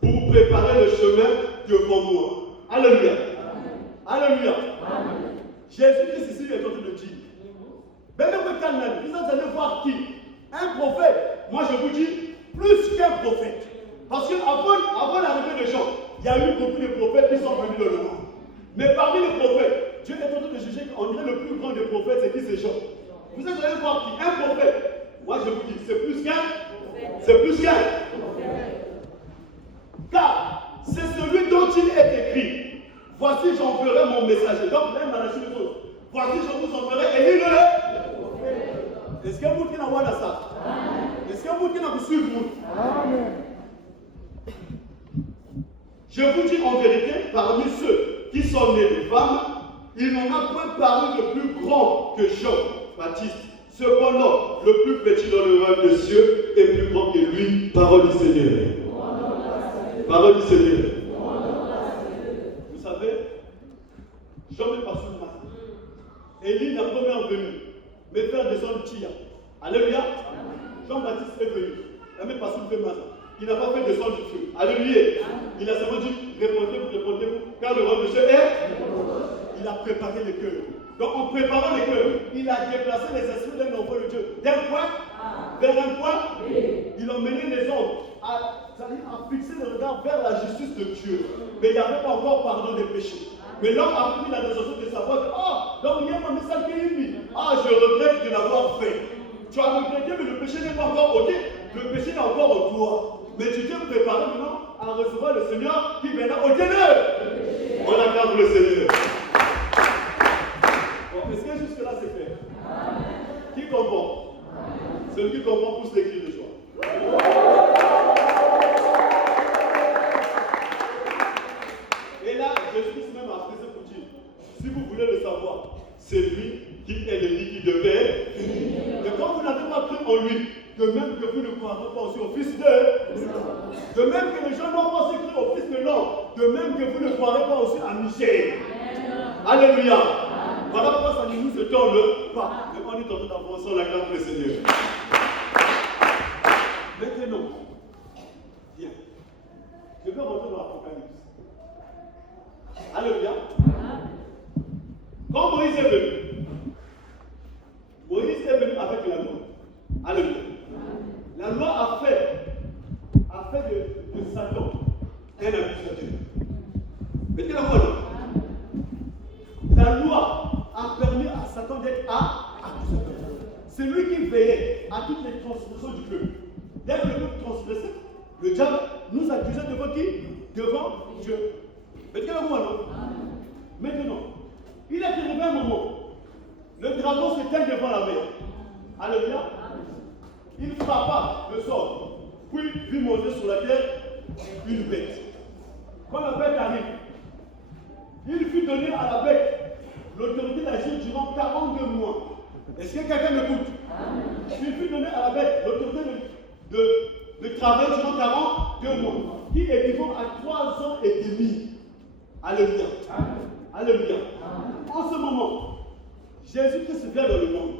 pour préparer le chemin devant moi. Alléluia. Alléluia. Jésus-Christ ici est en train de dire. Même vous allez voir qui? Un prophète. Moi je vous dis, plus qu'un prophète. Parce qu'avant l'arrivée de Jean, il y a eu beaucoup de prophètes qui sont venus dans le monde. Mais parmi les prophètes, Dieu est en train de juger qu'on dirait le plus grand des prophètes, c'est qui? C'est Jean. Vous allez voir qui? Un prophète. Moi je vous dis, c'est plus qu'un. C'est plus qu'un. Car c'est celui dont il est écrit. Voici, j'enverrai mon messager. Donc, même dans la suite de choses. Voici, je vous enverrai Élie le. Est-ce que vous qui n'avez pas ça? Est-ce que vous qui n'avez pas suivi? Amen. Je vous dis en vérité, parmi ceux qui sont nés de femmes, il n'en a point paru de plus grand que Jean-Baptiste. Cependant, le plus petit dans le royaume des cieux est plus grand que lui. Parole du Seigneur. Parole du Seigneur. Vous savez, Jean n'est pas sous le masque. Élie n'a pas même venu, mais faire descendre Tia. Alléluia. Jean-Baptiste est venu. Il n'a même pas soulevé le masque. Il n'a pas fait descendre du feu. Alléluia. Il a seulement dit, répondez-vous, car le royaume de Dieu est. Il a préparé les cœurs. Donc en préparant les cœurs, il a déplacé les esprits d'un enfant de Dieu. D'un point vers un point, il a emmené les hommes à fixer le regard vers la justice de Dieu. Mais il n'y avait pas encore pardon des péchés. Mais l'homme a pris la décision de savoir que, donc il y a un message qui est dit. Je regrette de l'avoir fait. Tu as regretté, mais le péché n'est pas encore ôté. Le péché est encore en toi. Mais tu t'es préparé maintenant à recevoir le Seigneur qui viendra ôter le. On acclame le Seigneur. Bon, est-ce que jusque-là c'est clair? Qui comprend? Celui qui comprend pousse les cris de joie. Et là, Jésus même a fait pour dire, si vous voulez le savoir, c'est lui qui est l'ennemi qui devait venir. Mais quand vous n'avez pas cru en lui, de même que vous ne croirez pas aussi au Fils de l'homme, de même que les gens n'ont pas aussi cru au Fils de l'homme, de même que vous ne croirez pas aussi à Michel. Alléluia. Voilà pourquoi ça ne nous étonne pas. Mais on est en train d'avancer la grâce du Seigneur. Maintenant, viens. Je vais rentrer dans l'Apocalypse. Alléluia. Quand Moïse est venu avec la loi. Alléluia. La loi a fait de Satan un accusateur. Mettez la voix là. La loi a permis à Satan d'être accusateur. C'est lui qui veillait à toutes les transgressions du peuple. Dès que le peuple transgressait, le diable nous accusait devant qui? Devant Dieu. Mettez la voix là. Maintenant, il est arrivé un moment. Le dragon s'éteint devant la mer. Alléluia. Il frappa le sol. Puis vit monter sur la terre une bête. Quand la bête arrive, il fut donné à la bête l'autorité d'agir durant 42 mois. Est-ce que quelqu'un m'écoute? Il fut donné à la bête l'autorité de travailler durant 42 mois, qui équivaut à 3 ans et demi. Alléluia. Alléluia. En ce moment, Jésus-Christ vient dans le monde.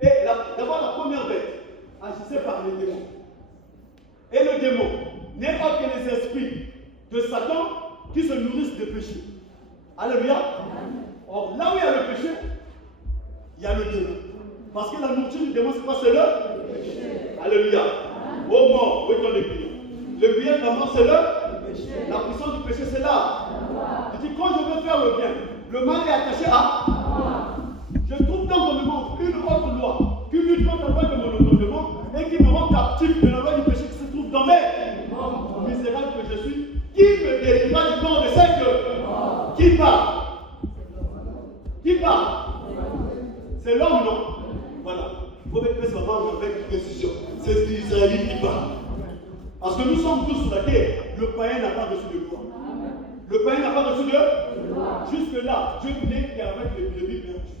Et d'abord, la première bête agissait par les démons. Et le démon n'est autre que les esprits de Satan qui se nourrissent de péché. Alléluia. Or, là où il y a le péché, il y a le démon. Parce que la nourriture du démon, c'est quoi? C'est le péché. Alléluia. Au mort, oui, ton église. Le bien de la mort, c'est le péché. La puissance du péché, c'est là. Je dis, quand je veux faire le bien, le mal est attaché à moi. Je trouve dans mon monde une autre loi qui lutte contre la loi de mon entendement et qui me rend captif de la loi du péché qui se trouve dans mes misérable que je suis. Qui me délivra du corps de cette qui parle? Qui parle? C'est l'homme, non? Voilà. Il faut mettre sa parole avec précision. C'est l'Israélite qui parle. Parce que nous sommes tous sur la terre. Le païen n'a pas reçu de loi. Le païen n'a pas reçu de loi. Jusque-là, Dieu n'est qu'avec les brebis perdues.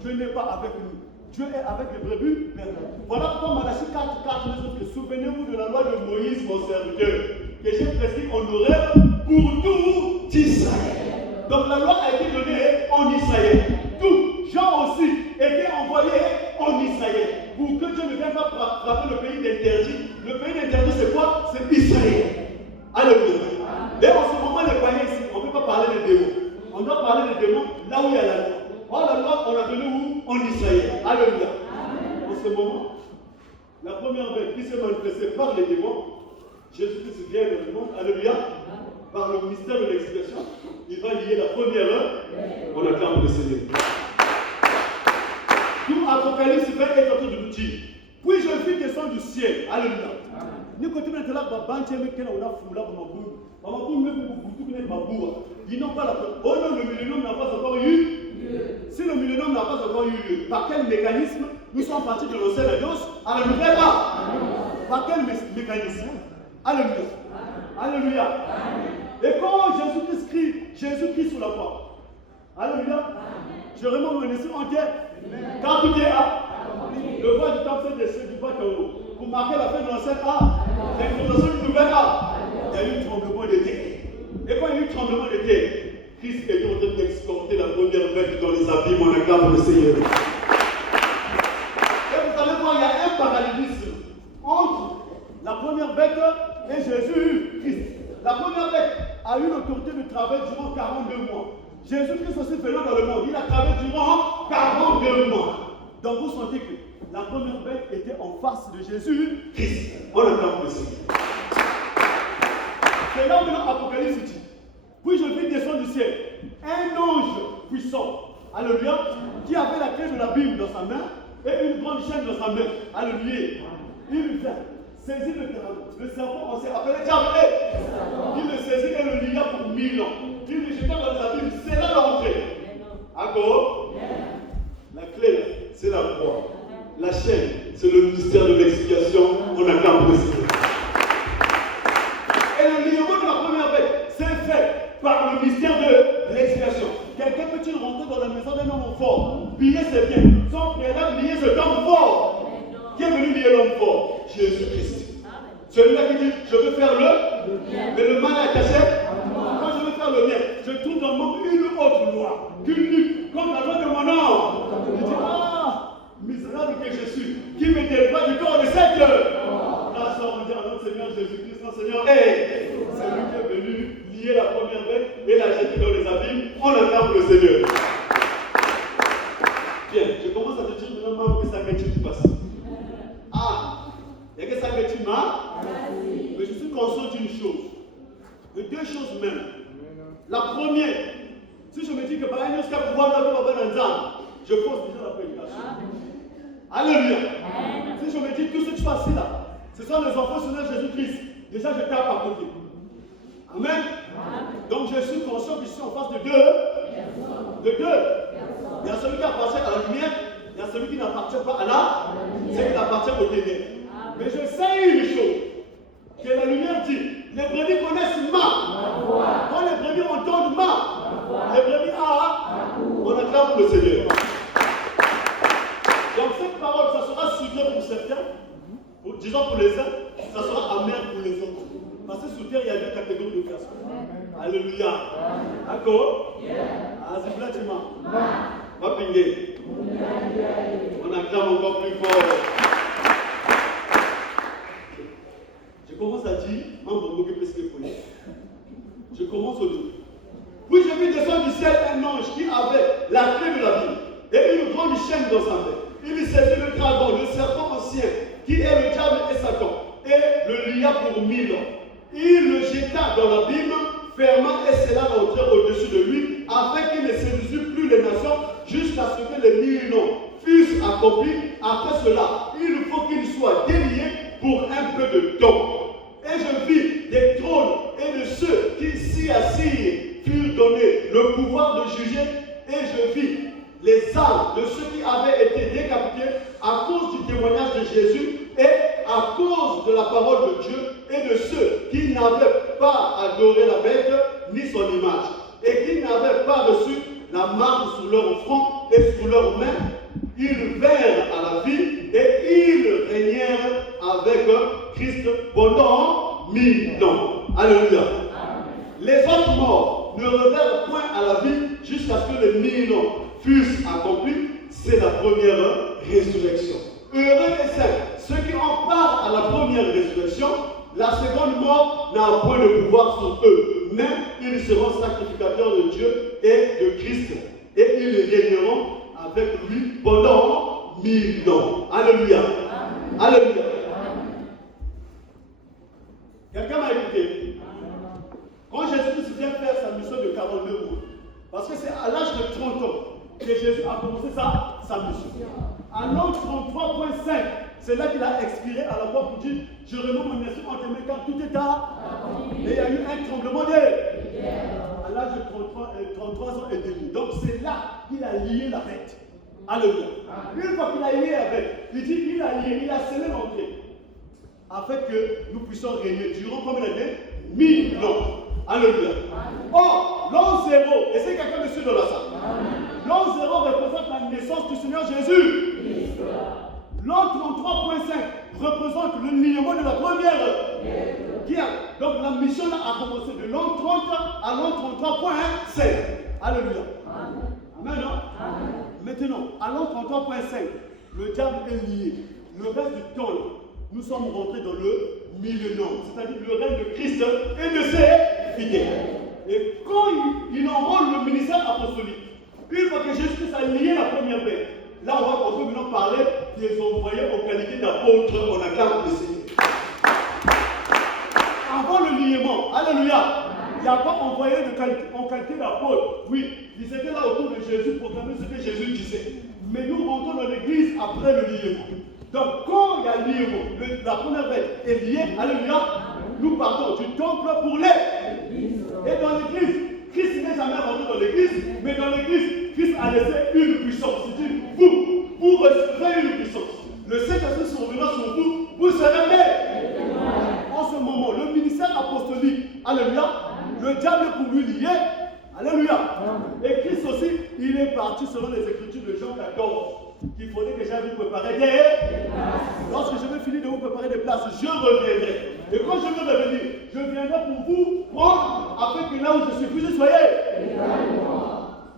Dieu n'est pas avec nous. Dieu est avec les brebis perdues. Voilà pourquoi Malachie 4 nous dit que souvenez-vous de la loi de Moïse, mon serviteur, que j'ai prescrit en horaire pour tout Israël. Donc la loi a été donnée en Israël. Tout, Jean aussi, était envoyé en Israël. Pour que Dieu ne vienne pas frapper le pays d'interdit. Le pays d'interdit, c'est quoi? C'est Israël. Alléluia. Et en ce moment, les païens ici, on ne peut pas parler des démons. On doit parler des démons là où il y a la loi. Or, la loi, on l'a donnée où? En Israël. Alléluia. En ce moment, la première bête qui s'est manifestée par les démons, Jésus-Christ vient dans le monde. Alléluia. Par le mystère de l'expiation, il va lier la première heure. On acclame le Seigneur. Tout Apocalypse 20 est en train de nous dire. Puis je vis descendre du ciel. Alléluia. Nous continuons à la banque, mais on a foulé pour ma boue. Maman, pour me pour ma boue. Ils n'ont pas la preuve. Oh non, le millénaire n'a pas encore eu. Si le millénaire n'a pas encore eu lieu, par quel mécanisme nous sommes partis de l'ancienne alliance à la nouvelle âge? Par quel mécanisme? Alléluia. Alléluia. Et quand Jésus-Christ crie, Jésus-Christ sur la croix. Alléluia. Je remets mon esprit en terre. Quand tout est à, le voix du temple s'est descendu du bas en haut. Pour marquer la fin de l'ancienne âge, l'introduction du nouvel âge, il y a eu un tremblement de terre. Et quand il y a eu un tremblement de terre, Christ est en train d'exporter la première bête dans les abîmes, on acclame le Seigneur. Et vous allez voir, il y a un parallélisme entre la première bête et Jésus-Christ. La première bête a eu l'autorité de travailler durant 42 mois. Jésus-Christ aussi venant dans le monde, il a travaillé durant 42 mois. Donc vous sentez que la première bête était en face de Jésus-Christ. On acclame le Seigneur. C'est là où l'Apocalypse dit. Puis je vis descendre du ciel un ange puissant, alléluia, qui avait la clé de la Bible dans sa main et une grande chaîne dans sa main, alléluia. Il vient saisir le serpent, on s'est appelé diable. Il le saisit et le lia pour 1000 ans. Il le jeta dans la Bible, c'est là l'entrée. D'accord? La clé, c'est la croix. La chaîne, c'est le mystère de l'expiation. On acclame le Seigneur. Et le liement de la première bête, c'est fait par le mystère de l'expiation. Quelqu'un peut-il rentrer dans la maison d'un homme fort, piller ses biens, sans préalable lier ce homme fort? Qui est venu lier l'homme fort? Jésus-Christ. Celui-là qui dit, je veux faire le bien, mais le mal est caché. Quand je veux faire le bien, je trouve dans le monde une autre loi, qu'une lutte, comme la loi de mon âme. Je dis, misérable que je suis, qui me délivre du corps de cette grâce à notre Seigneur Jésus-Christ, notre Seigneur. Et c'est lui qui est venu lier la première bête et la jeter dans acclame le Seigneur. Bien, je commence à te dire maintenant que ça que tu passes. Ah, il y a que ça que tu m'as. Mais je suis conscient d'une chose. De deux choses même. La première, si je me dis que par exemple, jusqu'à pouvoir je pose déjà la prédication. Alléluia. Si je me dis que tout ce que tu fais là, ce sont les enfants de Jésus-Christ. Déjà, je tape à côté. Amen. Donc, je suis conscient que je suis en face de deux. De deux. Il y a celui qui appartient à la lumière, il y a celui qui n'appartient pas à la lumière, celui qui appartient au ténèbres. Mais je sais une chose, que la lumière dit, les brebis connaissent ma voix. Quand les brebis entendent ma voix, les brebis on acclame le Seigneur. Donc cette parole, ça sera sucré pour certains, disons pour les uns, ça sera amer pour les autres. Parce que sur terre, il y a deux catégories de personnes. Alléluia. D'accord? Ah, c'est platement. Va pinguer. On acclame encore plus fort. Je commence à dire, je commence au début. Puis j'ai vu descendre du ciel un ange qui avait la clé de la vie et une grande chaîne dans sa main. Il saisit le dragon, le serpent ancien, qui est le diable et Satan, et le lia pour 1000 ans. Il le jeta dans l'abîme, fermant et scella l'entrée au-dessus de lui, afin qu'il ne séduisît plus les nations, jusqu'à ce que les 1000 ans fussent accomplis. Après cela, il faut qu'il soit délié pour un peu de temps. Et je vis des trônes et de ceux qui s'y assirent furent donnés le pouvoir de juger, et je vis les âmes de ceux qui avaient été décapités à cause du témoignage de Jésus et à cause de la parole de Dieu, et de ceux qui n'avaient pas adoré la bête ni son image, et qui n'avaient pas reçu la marque sur leur front et sur leurs mains. Ils vinrent à la vie et ils régnèrent avec Christ pendant 1000 ans. Alléluia. Les autres morts ne revinrent point à la vie jusqu'à ce que les 1000 ans fussent accomplis. C'est la première résurrection. Heureux et saints, ceux qui ont part à la première résurrection. La seconde mort n'a point de pouvoir sur eux, mais ils seront sacrificateurs de Dieu et de Christ, et ils régneront avec lui pendant 1000 ans. Alléluia. Amen. Alléluia. Quelqu'un m'a écouté. Quand Jésus vient faire sa mission de 42 mois, parce que c'est à l'âge de 30 ans que Jésus a commencé sa mission. À l'âge 33.5, c'est là qu'il a expiré à la voix pour dire, je remets mon esprit en tes mains car tout est tard. Et il y a eu un tremblement d'air. À l'âge de 33 ans et demi. Donc c'est là qu'il a lié la bête. Alléluia. Une fois qu'il a lié la bête, il dit, il a scellé l'entrée. Afin que nous puissions régner durant combien d'années? 1000 ans. Alléluia. Or, l'an 0, et c'est quelqu'un de suite dans la salle. L'an 0 représente la naissance du Seigneur Jésus. L'an 33.5 représente le liement de la première. Donc la mission là a commencé de l'an 30 à l'an 33.5. Alléluia. Amen. Amen. Maintenant, à l'an 33.5, le diable est lié. Le reste du temps, nous sommes rentrés dans le millénaire, c'est-à-dire le règne de Christ et de ses fidèles. Et quand il enrôle le ministère apostolique, une fois que Jésus a lié la première bête, là on peut maintenant parler des envoyés en qualité d'apôtres, on acclame le Seigneur. Avant le liement, alléluia, il n'y a pas envoyé en qualité d'apôtre. Oui, ils étaient là autour de Jésus pour proclamer ce que Jésus disait. Mais nous rentrons dans l'église après le liement. Donc quand il y a le liement, la première bête est liée, alléluia, nous partons du temple pour l'église. Et dans l'église, Christ n'est jamais rentré dans l'église, mais dans l'église, Christ a laissé une puissance. Il dit, vous recevrez une puissance. Le Saint-Esprit survenant sur vous, vous serez faits. En ce moment, le ministère apostolique, alléluia, le diable est pour lui lié, alléluia. Et Christ aussi, il est parti selon les Écritures de Jean 14, qu'il faudrait que j'aille vous préparer des places. Lorsque je vais finir de vous préparer des places, je reviendrai. Et quand je vais revenir, je viendrai pour vous prendre, afin que là où je suis, vous y soyez.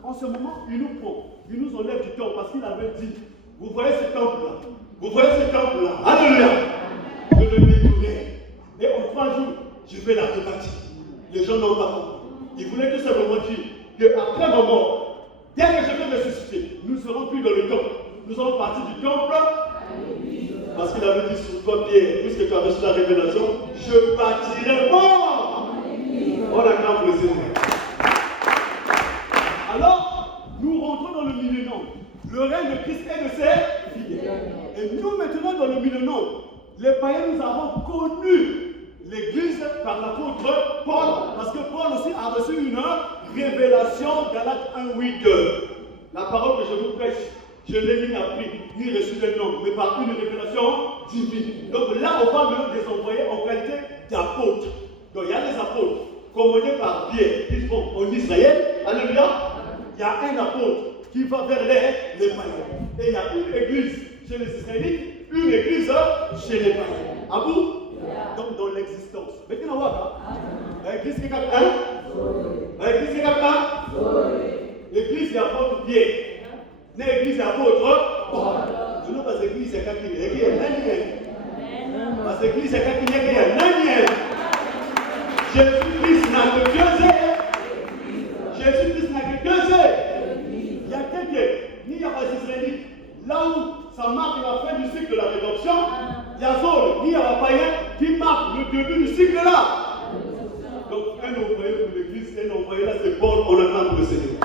En ce moment, il nous prend, il nous enlève du temps, parce qu'il avait dit, vous voyez ce temple-là, vous voyez ce temple-là, alléluia, je le détruirai. Et en 3 jours, je vais la rebâtir. Les gens n'ont pas compris. Ils voulaient tout simplement dire qu'après ma mort, Dès que je vais ressusciter, nous ne serons plus dans le temple. Nous allons partir du temple. Parce qu'il avait dit sur toi, Pierre, puisque tu as reçu la révélation, je bâtirai mort. On acclame le Seigneur. Alors, nous rentrons dans le millénaire. Le règne de Christ est de ses fidèles. Et nous, maintenant, dans le millénaire, les païens, nous avons connu l'Église par l'apôtre Paul. Parce que Paul aussi a reçu une révélation Galates 1:8. La parole que je vous prêche, je l'ai ni appris, ni reçu le nom, mais par une révélation divine. Donc là, on parle des envoyés en qualité d'apôtres. Donc il y a des apôtres commandés par Pierre qui vont en Israël. Alléluia. Il y a un apôtre qui va vers les païens. Et il y a une église chez les Israélites, une église chez les païens. À vous? Donc dans l'existence. Mais tu n'as pas l'église qui est quelqu'un? L'église qui est quelqu'un? L'église est apôtre Pierre. L'église est apôtre Paul. Nous, parce que l'église est quelqu'un qui est l'un. Parce que l'église est quelqu'un qui est l'un. Jésus-Christ n'a que deux ailes. Jésus-Christ n'a que deux ailes. Il y a quelqu'un, il n'y a pas d'Israélites. Là où ça marque la fin du cycle de la rédemption, il y a zone, il y a un païen qui marque le début du cycle là. Donc, un envoyé pour l'église, un envoyé là, c'est Paul, on attend pour le Seigneur.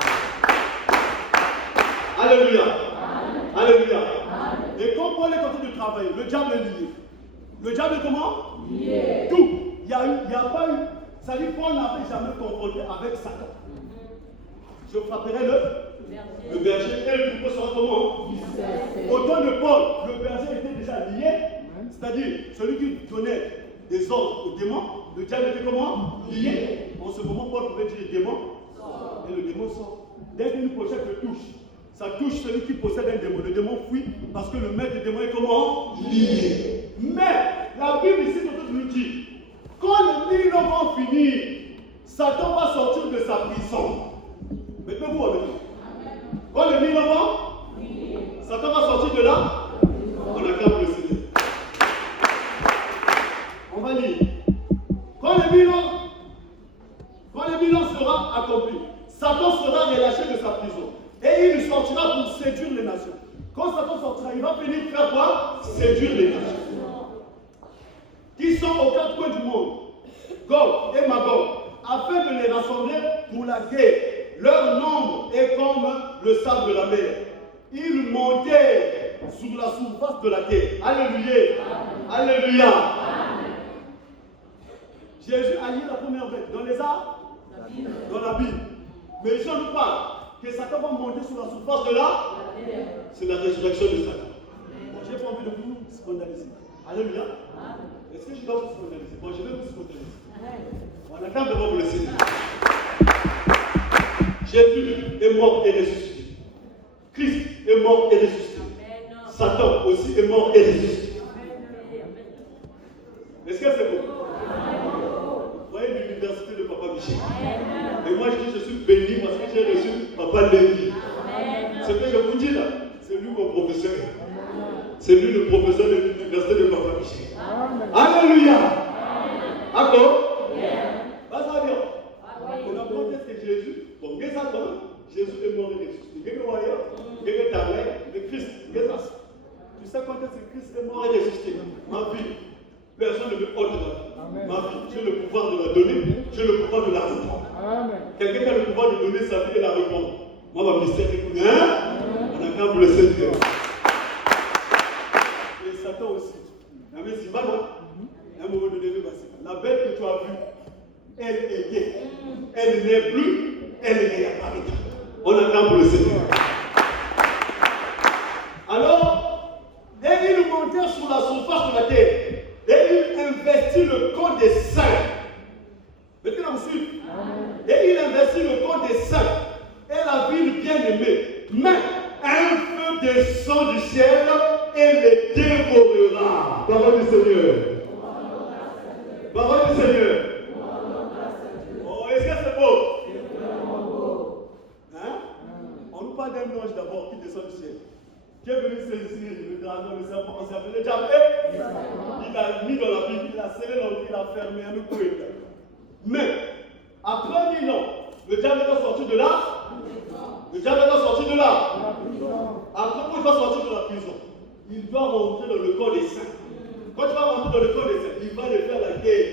Alléluia. Alléluia. Et quand Paul est en train de travailler, le diable est lié. Le diable est comment? Lié. Tout. Il n'y a pas eu. Ça dit, Paul n'avait jamais confronté avec Satan. Je frapperai le berger et le troupeau sera comment? Au temps de Paul, le berger était déjà lié. C'est-à-dire, celui qui donnait des ordres aux démons, le diable était comment? Lié. En ce moment, Paul pouvait dire démon. Et le démon sort. Dès qu'une pochette le touche, ça touche celui qui possède un démon. Le démon fuit parce que le maître des démons est comment? Lié. Mais la Bible ici nous dit, quand les 1000 ans vont finir, Satan va sortir de sa prison. Mettez-vous avec nous. Quand les 1000 ans vont, Satan va sortir de là. On acclame le Seigneur. On va lire. Quand les 1000 ans sera accompli, Satan sera relâché de sa prison. Et il sortira pour séduire les nations. Quand Satan sortira, il va venir faire quoi? Séduire les nations. Qui sont aux quatre coins du monde, Gog et Magog, afin de les rassembler pour la guerre. Leur nombre est comme le sable de la mer. Ils montaient sur la surface de la terre. Alléluia. Alléluia. Amen. Jésus a lié la première bête dans les arbres, dans la Bible. Mais je nous parle que Satan va monter sur la surface de la terre. C'est la résurrection de Satan. Bon, j'ai pas envie de vous scandaliser. Alléluia. Est-ce que je dois vous scandaliser? Bon, je vais vous scandaliser. On acclame devant vous le Seigneur. Jésus est mort et ressuscité. Christ est mort et ressuscité. Satan aussi est mort et ressuscité. Est-ce que c'est bon? Vous voyez l'université de Papa Michel. Et moi je dis je suis béni parce que j'ai reçu Papa Lévi. Ce que je vous dis là, c'est lui mon professeur. C'est lui le professeur de l'université de Papa Michel. Alléluia. D'accord? Vas-y, bien. On a compté que Jésus, bon, Jésus est mort et ressuscité. Le Christ, tu sais quand est-ce que Christ est mort et ressuscité? Ma vie, personne ne me ôte de la vie. Ma vie, j'ai le pouvoir de la donner, j'ai le pouvoir de la reprendre. Quelqu'un qui a le pouvoir de donner sa vie et la reprendre. Moi, ma mystère est connu. On acclame le Seigneur. Et Satan aussi. Mais c'est mal, un moment donné, la bête que tu as vue, elle était. Elle n'est plus, elle n'est pas. On acclame le Seigneur. Alors, et il montait sur la surface de la terre. Et il investit le corps des saints. Maintenant, vous suivez. Et il investit le corps des saints. Et la ville bien-aimée. Mais un feu descend du ciel et les dévorera. Parole du Seigneur. Parole du Seigneur. Oh, est-ce que c'est beau? Hein? On nous parle d'un ange d'abord qui descend du ciel. Qui est venu saisir le dragon, le serpent, on s'appelle le diable. Il a mis dans la Bible, il a scellé l'entrée, il a fermé un coup. Mais, après 1000 ans, le diable est sorti de là. Le diable est sorti dois rentrer dans le corps des saints. Quand tu vas rentrer dans le corps des saints, il va aller faire la guerre.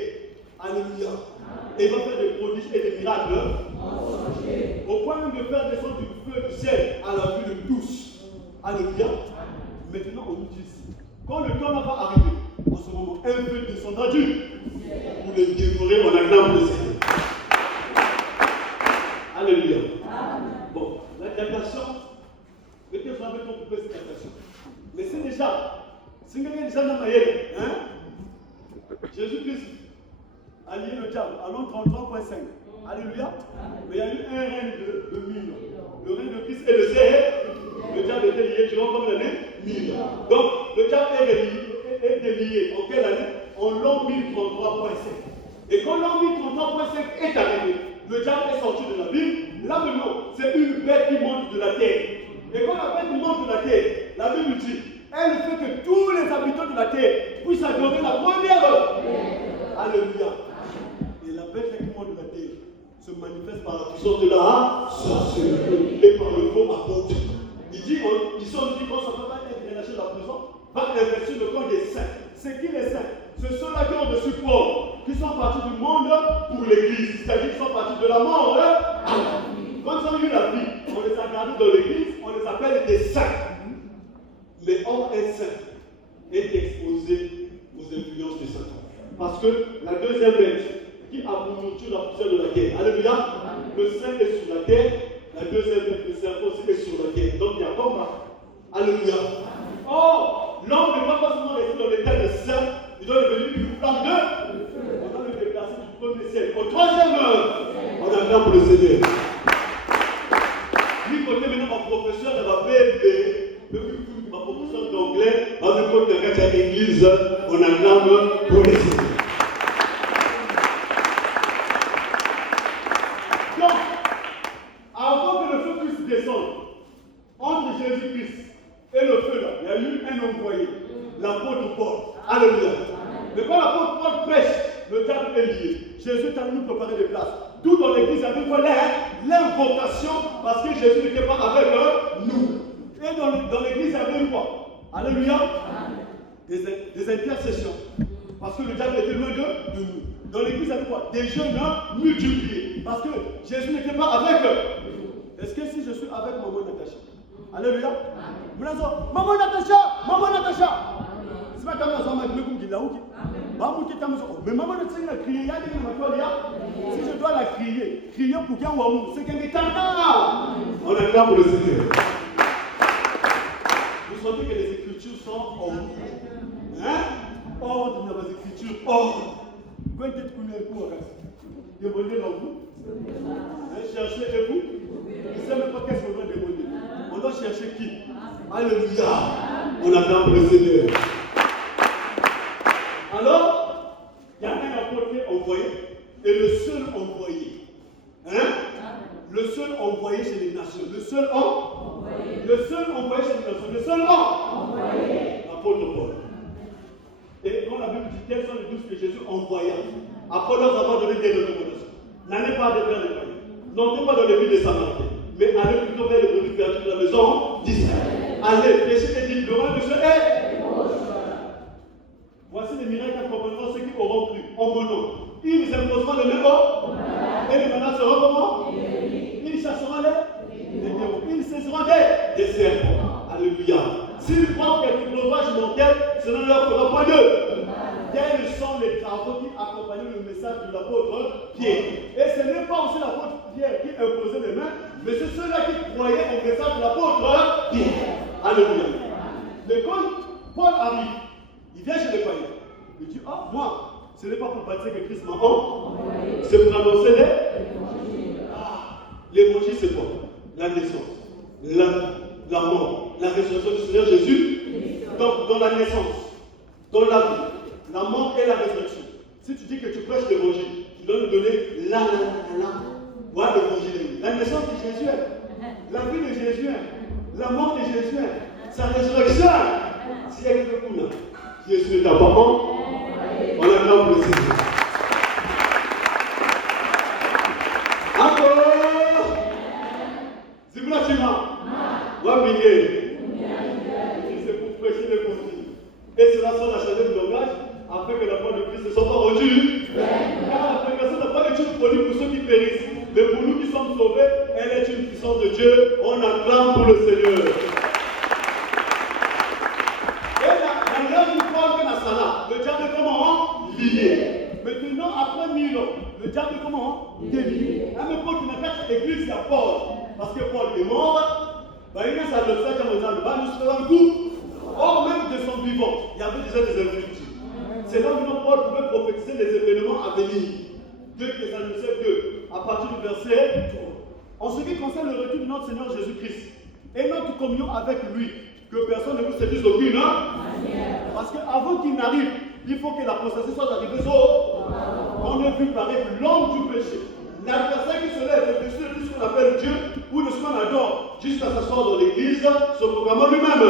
Alléluia. Et il va faire des prodiges et des miracles. Au point même de faire descendre du feu du ciel à la vue de tous. Alléluia. Maintenant, on nous dit ici, quand le temps va arriver, en ce moment, un feu descendra du pour les dévorer, on acclame le Seigneur. Alléluia. Bon, la tentation, mettez-vous avec ton coupé cette tentation. Mais c'est déjà, si quelqu'un est déjà dans ma gueule, Jésus-Christ a lié le diable à l'an 33.5. Alléluia. Mais il y a eu un règne de 1000 ans. Le règne de Christ est le Seigneur. Le diable était lié durant combien d'années 1000 ans. Donc, le diable est délié en quelle année? En l'an 1033.5. Et quand l'an 1033.5 est arrivé, le diable est sorti de la Bible. Là maintenant, c'est une bête qui monte de la terre. Et quand la bête monte de la terre, la Bible dit, elle fait que tous les habitants de la terre puissent adorer la première. Alléluia. Et la bête qui monte de la terre se manifeste par la puissance de la sorcellerie et par le faux apôtre. Il dit, ils sont dit quand ça va être relâché de la prison, va investir le corps des saints. C'est qui les saints? Ce sont là qui ont reçu Paul, qui sont partis du monde pour l'église, c'est-à-dire qui sont partis de la mort à la vie. Quand ils ont eu la vie, on les a gardés dans l'église, on les appelle des saints. Mais or, un saint est exposé aux influences des saints. Parce que la deuxième bête qui a pour nourriture la poussière de la terre, alléluia, le saint est sur la terre, la deuxième bête, le serpent aussi est sur la terre. Donc il y a combat. Alléluia. Or, l'homme ne doit pas seulement rester dans l'état de saint, il doit devenir une flamme de feu. On doit le déplacer du premier siècle au troisième heure. On acclame pour le Seigneur. Lui, côté maintenant, mon professeur de la BMB, ma professeur d'anglais, ma côté de la église, on acclame pour le Seigneur. Donc, avant que le feu puisse descendre, entre Jésus-Christ et le feu là, il y a eu un envoyé, l'apôtre Paul. Alléluia. Mais quand l'apôtre Paul prêche, le diable est lié. Jésus est allé nous préparer des places. Tout dans l'église, il y avait quoi l'invocation, parce que Jésus n'était pas avec nous. Et dans l'église, il y avait quoi? Alléluia. Des intercessions. Parce que le diable était loin de nous. Dans l'église, il y avait quoi? Des jeunes multipliés. Parce que Jésus n'était pas avec eux. Est-ce que si je suis avec maman Natacha? Alléluia. Maman Natacha! Maman Natacha! C'est pas comme ça, mais maman ne sait pas crier. Si je dois la crier pour qu'il y ait un amour, c'est qu'elle est tendance. On acclame pour le Seigneur. Vous sentez que les écritures sont hors. Hein? Hors de les écritures, hors. Quand tu connais le coup, demandez dans vous. Cherchez et vous. Vous ne savez même pas qu'est-ce qu'on doit demander. On doit chercher qui? Alléluia. On acclame pour le Seigneur. Alors, il y a un apôtre qui est envoyé, et le seul envoyé, le seul envoyé chez les nations, le seul envoyé chez les nations, le seul envoyé, l'apôtre Paul. Et quand la Bible dit quels sont les 12 que Jésus envoya, Apollos n'a pas donné des recommandations. N'allez pas de faire des païens, n'entrez pas dans les villes des Samaritains, mais allez plutôt vers les produits perdus de la maison d'Israël. Allez, prêchez et dites, le roi de ce est. Voici les miracles accompagneront ceux qui auront cru en mon nom. Ils imposeront les mains et les menaces seront comment? Ils chasseront les démons. Ils cesseront des serpents. Alléluia. S'ils prennent quelques breuvages mortels, cela ne leur fera point d'eux. Tels sont les travaux qui accompagnaient le message de l'apôtre Pierre. Et ce n'est pas aussi l'apôtre Pierre qui imposait les mains, mais c'est ceux-là qui croyaient au message de l'apôtre Pierre. Alléluia. Mais quand Paul arrive, il vient chez les païens. Il dit, ah, moi, ce n'est pas pour baptiser que Christ m'a envoyé. C'est pour annoncer l'évangile. L'évangile, c'est quoi? La naissance, la vie, la mort, la résurrection du Seigneur Jésus. Donc, dans la naissance, dans la vie, la mort et la résurrection. Si tu dis que tu prêches l'évangile, tu dois nous donner voilà l'évangile. La naissance de Jésus, la vie de Jésus, la mort de Jésus, sa résurrection. Si il y a quelque chose là, Jésus est ta maman, on acclame pour le Seigneur. Encore. C'est pour la chima. Va venir. C'est pour prêcher l'évangile. pour nous qui sommes sauvés, elle est une puissance de Dieu. On acclame pour le Seigneur. Et dans l'heure du Paul Kenasala, le diable est comment? Lié. Maintenant, après 1000 ans, le diable est comment? Délié. Un peu qui n'attaque l'église, il y a Paul. Parce que Paul est mort. Il y a ça le fait comme on va nous faire un coup. Or, même de son vivant, il y avait déjà des infructueux. C'est là où Paul pouvait prophétiser les événements à venir. 2 Thessaloniciens 2, à partir du verset 3. En ce qui concerne le retour de notre Seigneur Jésus-Christ et notre communion avec lui, que personne ne vous séduise d'aucune manière. Parce qu'avant qu'il n'arrive, il faut que l'apostasie soit arrivée sur. On a vu paraître l'homme du péché. L'adversaire qui se lève au-dessus de tout ce qu'on appelle Dieu ou de ce qu'on adore, jusqu'à s'asseoir dans l'église, se proclamant lui-même.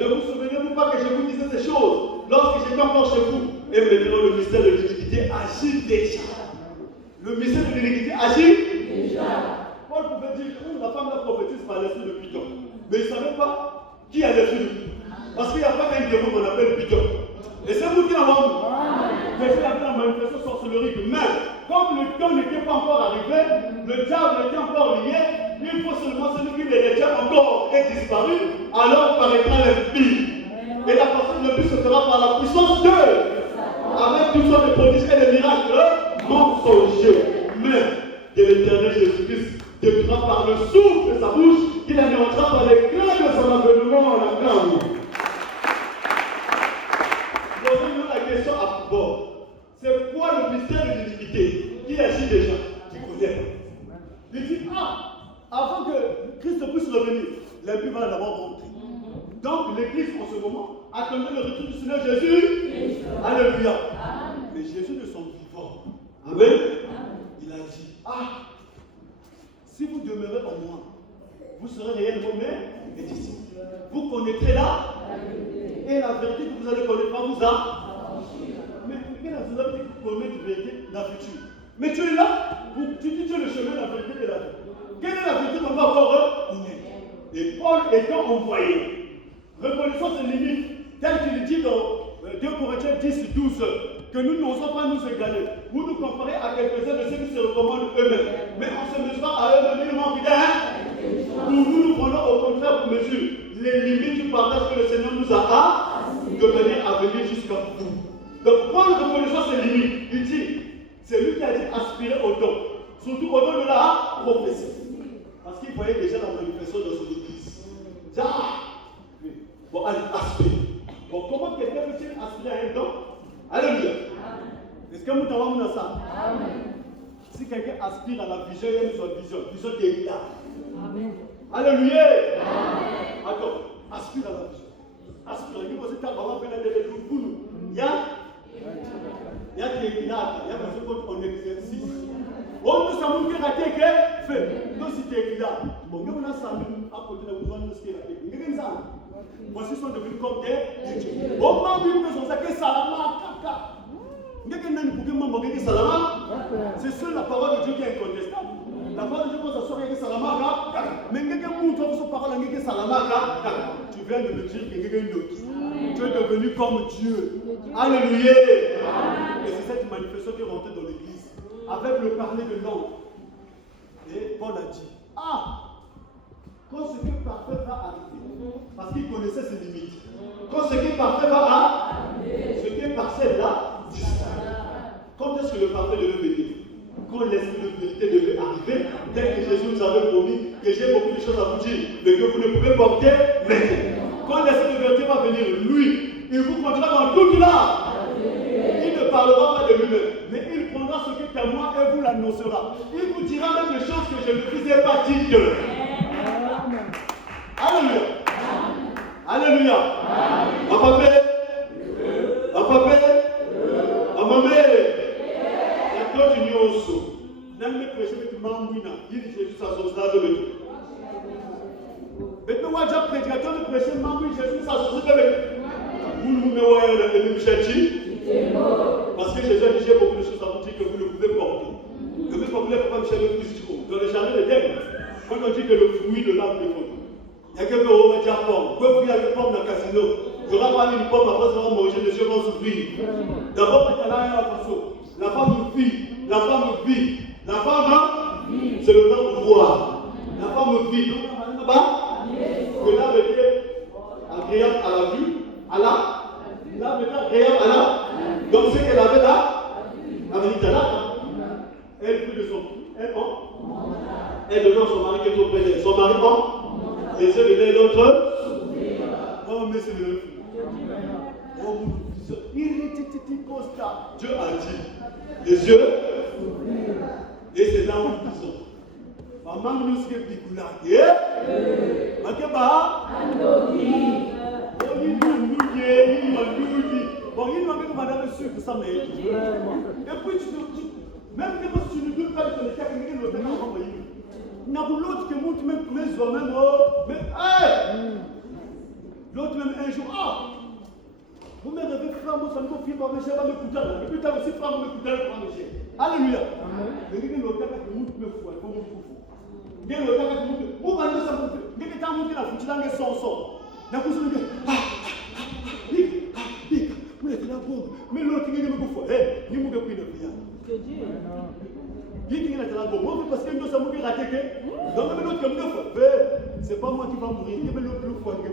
Ne vous souvenez-vous pas que je vous disais ces choses lorsque j'étais encore chez vous? Et maintenant le mystère de l'iniquité agit déjà. Le mystère de l'iniquité agit déjà. Paul pouvait dire que la femme la prophétise par l'esprit de Python. Mais il ne savait pas qui a l'esprit de Python. Parce qu'il n'y a pas un démon qu'on appelle Python. Et c'est vous qui l'avez vu. Jésus avait la manifestation sorcellerie de même. Comme le temps n'était pas encore arrivé, le diable était encore lié, il faut seulement celui qui les retient encore est disparu, alors paraîtra l'impie. Et la personne le plus se fera par la puissance de Dieu, avec toutes sortes de prodiges et de miracles mensongers. Mais de l'éternel Jésus-Christ décrira par le souffle de sa bouche, qu'il anéantira par l'éclat de son avènement en la flamme. Posez-nous la question à bord. C'est quoi le mystère de l'iniquité? Qui agit déjà? Qui connaît pas. Il dit, avant que Christ puisse revenir, l'impie va d'abord rentrer. Donc l'église en ce moment attendait le retour du Seigneur Jésus. Alléluia. Mais Jésus de son vivant. Amen. Il a dit, si vous demeurez en moi, vous serez réellement mes disciples. Vous connaîtrez là et la vérité que vous allez connaître pas vous a. Mais quelle est la vérité que vous connaissez de vérité, la future? Mais tu es là, tu dis que tu es le chemin de la vérité et la vie. Quelle est la vérité qu'on va encore connaître? Et Paul étant envoyé, reconnaissant ses limites, tel qu'il dit dans 2 Corinthiens 10, 12, que nous n'osons pas nous égaler, ou nous comparer à quelques-uns de ceux qui se recommandent eux-mêmes. Mais en se mesurant à eux-mêmes, ils manquent d'un. Nous prenons au contraire pour mesure les limites du partage que le Seigneur nous a de manière à venir jusqu'à vous. Donc, Paul reconnaissant ses limites, il dit, c'est lui qui a dit aspirer au don, surtout au don de la prophétie. Parce qu'il voyait déjà la manifestation dans son église. Bon, allez, aspire. Bon, comment quelqu'un peut-il aspirer à un don? Alléluia. Est-ce que vous avez ça? Amen. Si quelqu'un aspire à la vision, il y a une vision qui est là. Amen. Alléluia. Amen. Attends, aspire à la vision. Aspire. Il faut se faire avoir fait la télé pour nous. Il y a qui est là, il y a besoin qu'on exercice. On ne sait pas qui est fait. Donc si tu es là, bon, nous on a ça à côté de vous, on a ce qui est là. Voici sont devenus comme des dieux. Au moment où ils ont dit que Salama, c'est seule la parole de Dieu qui est incontestable. La parole de Dieu peut s'assurer que Salama, mais quelqu'un montre votre parole à quelqu'un Salama, tu viens de me dire que quelqu'un d'autre. Tu es devenu comme Dieu. Alléluia. Et c'est cette manifestation qui est rentrée dans l'église avec le parler de l'ange. Et Paul a dit, quand ce qui est parfait va arriver, parce qu'il connaissait ses limites. Quand ce qui est parfait va arriver, ce qui est partiel là, disparaît. Quand est-ce que le parfait devait venir? Quand l'esprit de vérité devait arriver, tel que Jésus nous avait promis que j'ai beaucoup de choses à vous dire, mais que vous ne pouvez porter maintenant. Quand l'esprit de vérité va venir, lui, il vous conduira dans toute là. Il ne parlera pas de lui-même, mais il prendra ce qui est à moi et vous l'annoncera. Il vous dira même des choses que je ne vous ai pas dites. Alléluia. Alléluia. Papa Père. Papa Père. Papa Père. Et toi tu n'y oses. N'aime pas prêcher avec Mambouina. Il dit Jésus sa sauce là de l'autre. Mais tu vois déjà prédicateur de prêcher Mambouina Jésus sa sauce de l'autre. Vous nous mettez dans le même chercher. Parce que Jésus a dit j'ai beaucoup de choses à vous dire que vous ne pouvez porter. Que vous ne pouvez pas me chercher plus dans le jardin de Dèvres. Quand on dit que le fruit de l'arbre est bon. Il y a quelqu'un qui va dire pomme. Quand il y a des pommes dans le casino, il y aura pas une pomme, après ça va manger, les yeux vont s'ouvrir. D'abord, il y a la façon. La femme vit, la femme vit, la femme vit. c'est le verbe voir. La femme vit. Là-bas, que là veut dire agréable à la vue, là veut dire agréable à la. Donc ce qu'elle avait là, elle avait dit là, elle prit de son elle donnait à son mari qui est auprès d'elle. Son mari, les yeux de l'un et l'autre. Oh, mais c'est le. Oh, Dieu a dit, les yeux, et c'est là où nous disons. Maman nous dit que nous bon, il m'a dit que madame est sûre que ça m'aide. Et puis même que tu ne doutes pas de ton état, il ne peut pas envoyer. Il n'y a pas l'autre qui monte même soi-même. L'autre même un jour, vous me rêvez, frère, moi ça ne me fait pas, mais je vais m'écouter. Et puis tu as aussi frère, moi m'écouter, frère, monsieur. Alléluia. Mais il y a l'autre qui monte me fou, il faut monter fou. Il y a l'autre qui monte, vous allez ça monter. Il y a quelqu'un qui a foutu dans les sons. La couche de vous êtes là pour. Mais l'autre qui est me fou. Il m'a pris le prière. Il dit qu'il est là pour moi parce que nous sommes ratés. Donc, même l'autre comme nous, c'est pas moi qui va mourir, il y a l'autre qui va mourir.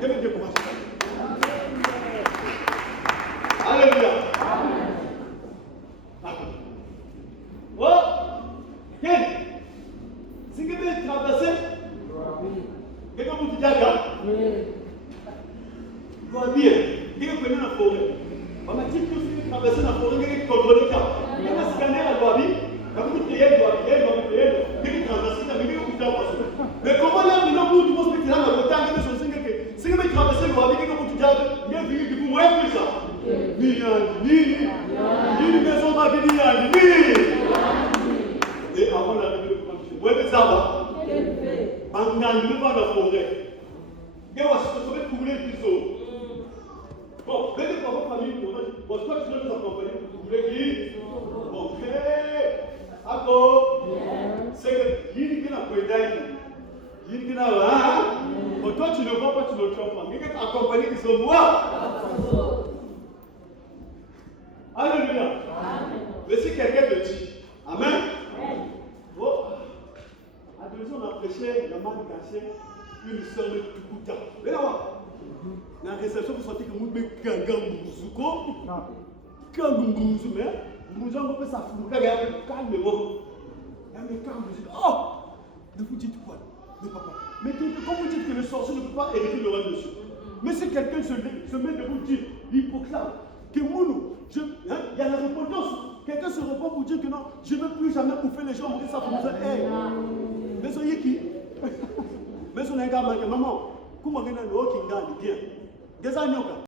Il y a des courage. Alléluia. Oh, quel si quelqu'un est traversé, quelqu'un vous dit Gaga, il va bien, quelqu'un connaît la forêt. On m'a dit que si vous traversez la forêt, quelqu'un contrôle le cas. Quelqu'un scanner la loi, quand vous priez, il doit prier, quelqu'un traverse, quelqu'un vous dit mais comment là, maintenant, vous tout le monde se met là, dans le temps, quelqu'un se dit que si quelqu'un traverse la loi, quelqu'un vous dit il y a vu que vous voyez plus ça. Ni maison marquée, et avant la règle de condition. Vous voyez ça va? En n'allant pas la forêt. Il y a un couvrir le piso. Bon, venez pour votre famille, bon, toi tu veux nous accompagner pour couvrir qui? Bon, d'accord. C'est que, il y a un peu d'aide. Il y a un peu toi tu ne vois pas, tu ne vois pas. Il y a un accompagné qui sont moi. Alléluia. Mais si quelqu'un te dit, Amen. Bon, attention, on a prêché la main cachée, une sœur de Tukuta. Venez voir. Dans la réception, vous sentez que vous avez Kangambouzuko. Kangambouzu, mais vous avez un peu ça. Vous avez calmez-vous. Oh, ne vous dites quoi? Ne pas. Mais quand vous dites que le sorcier ne peut pas hériter le roi dessus. Mais si quelqu'un se met de vous dire, il proclame que Mounou, il y a la repentance. Quelqu'un se répond pour dire que non, je ne veux plus jamais bouffer les gens pour que ça pour nous. Mais soyez qui? Mais on a un gars, maman, comment on a un gars qui gagne bien? Des années.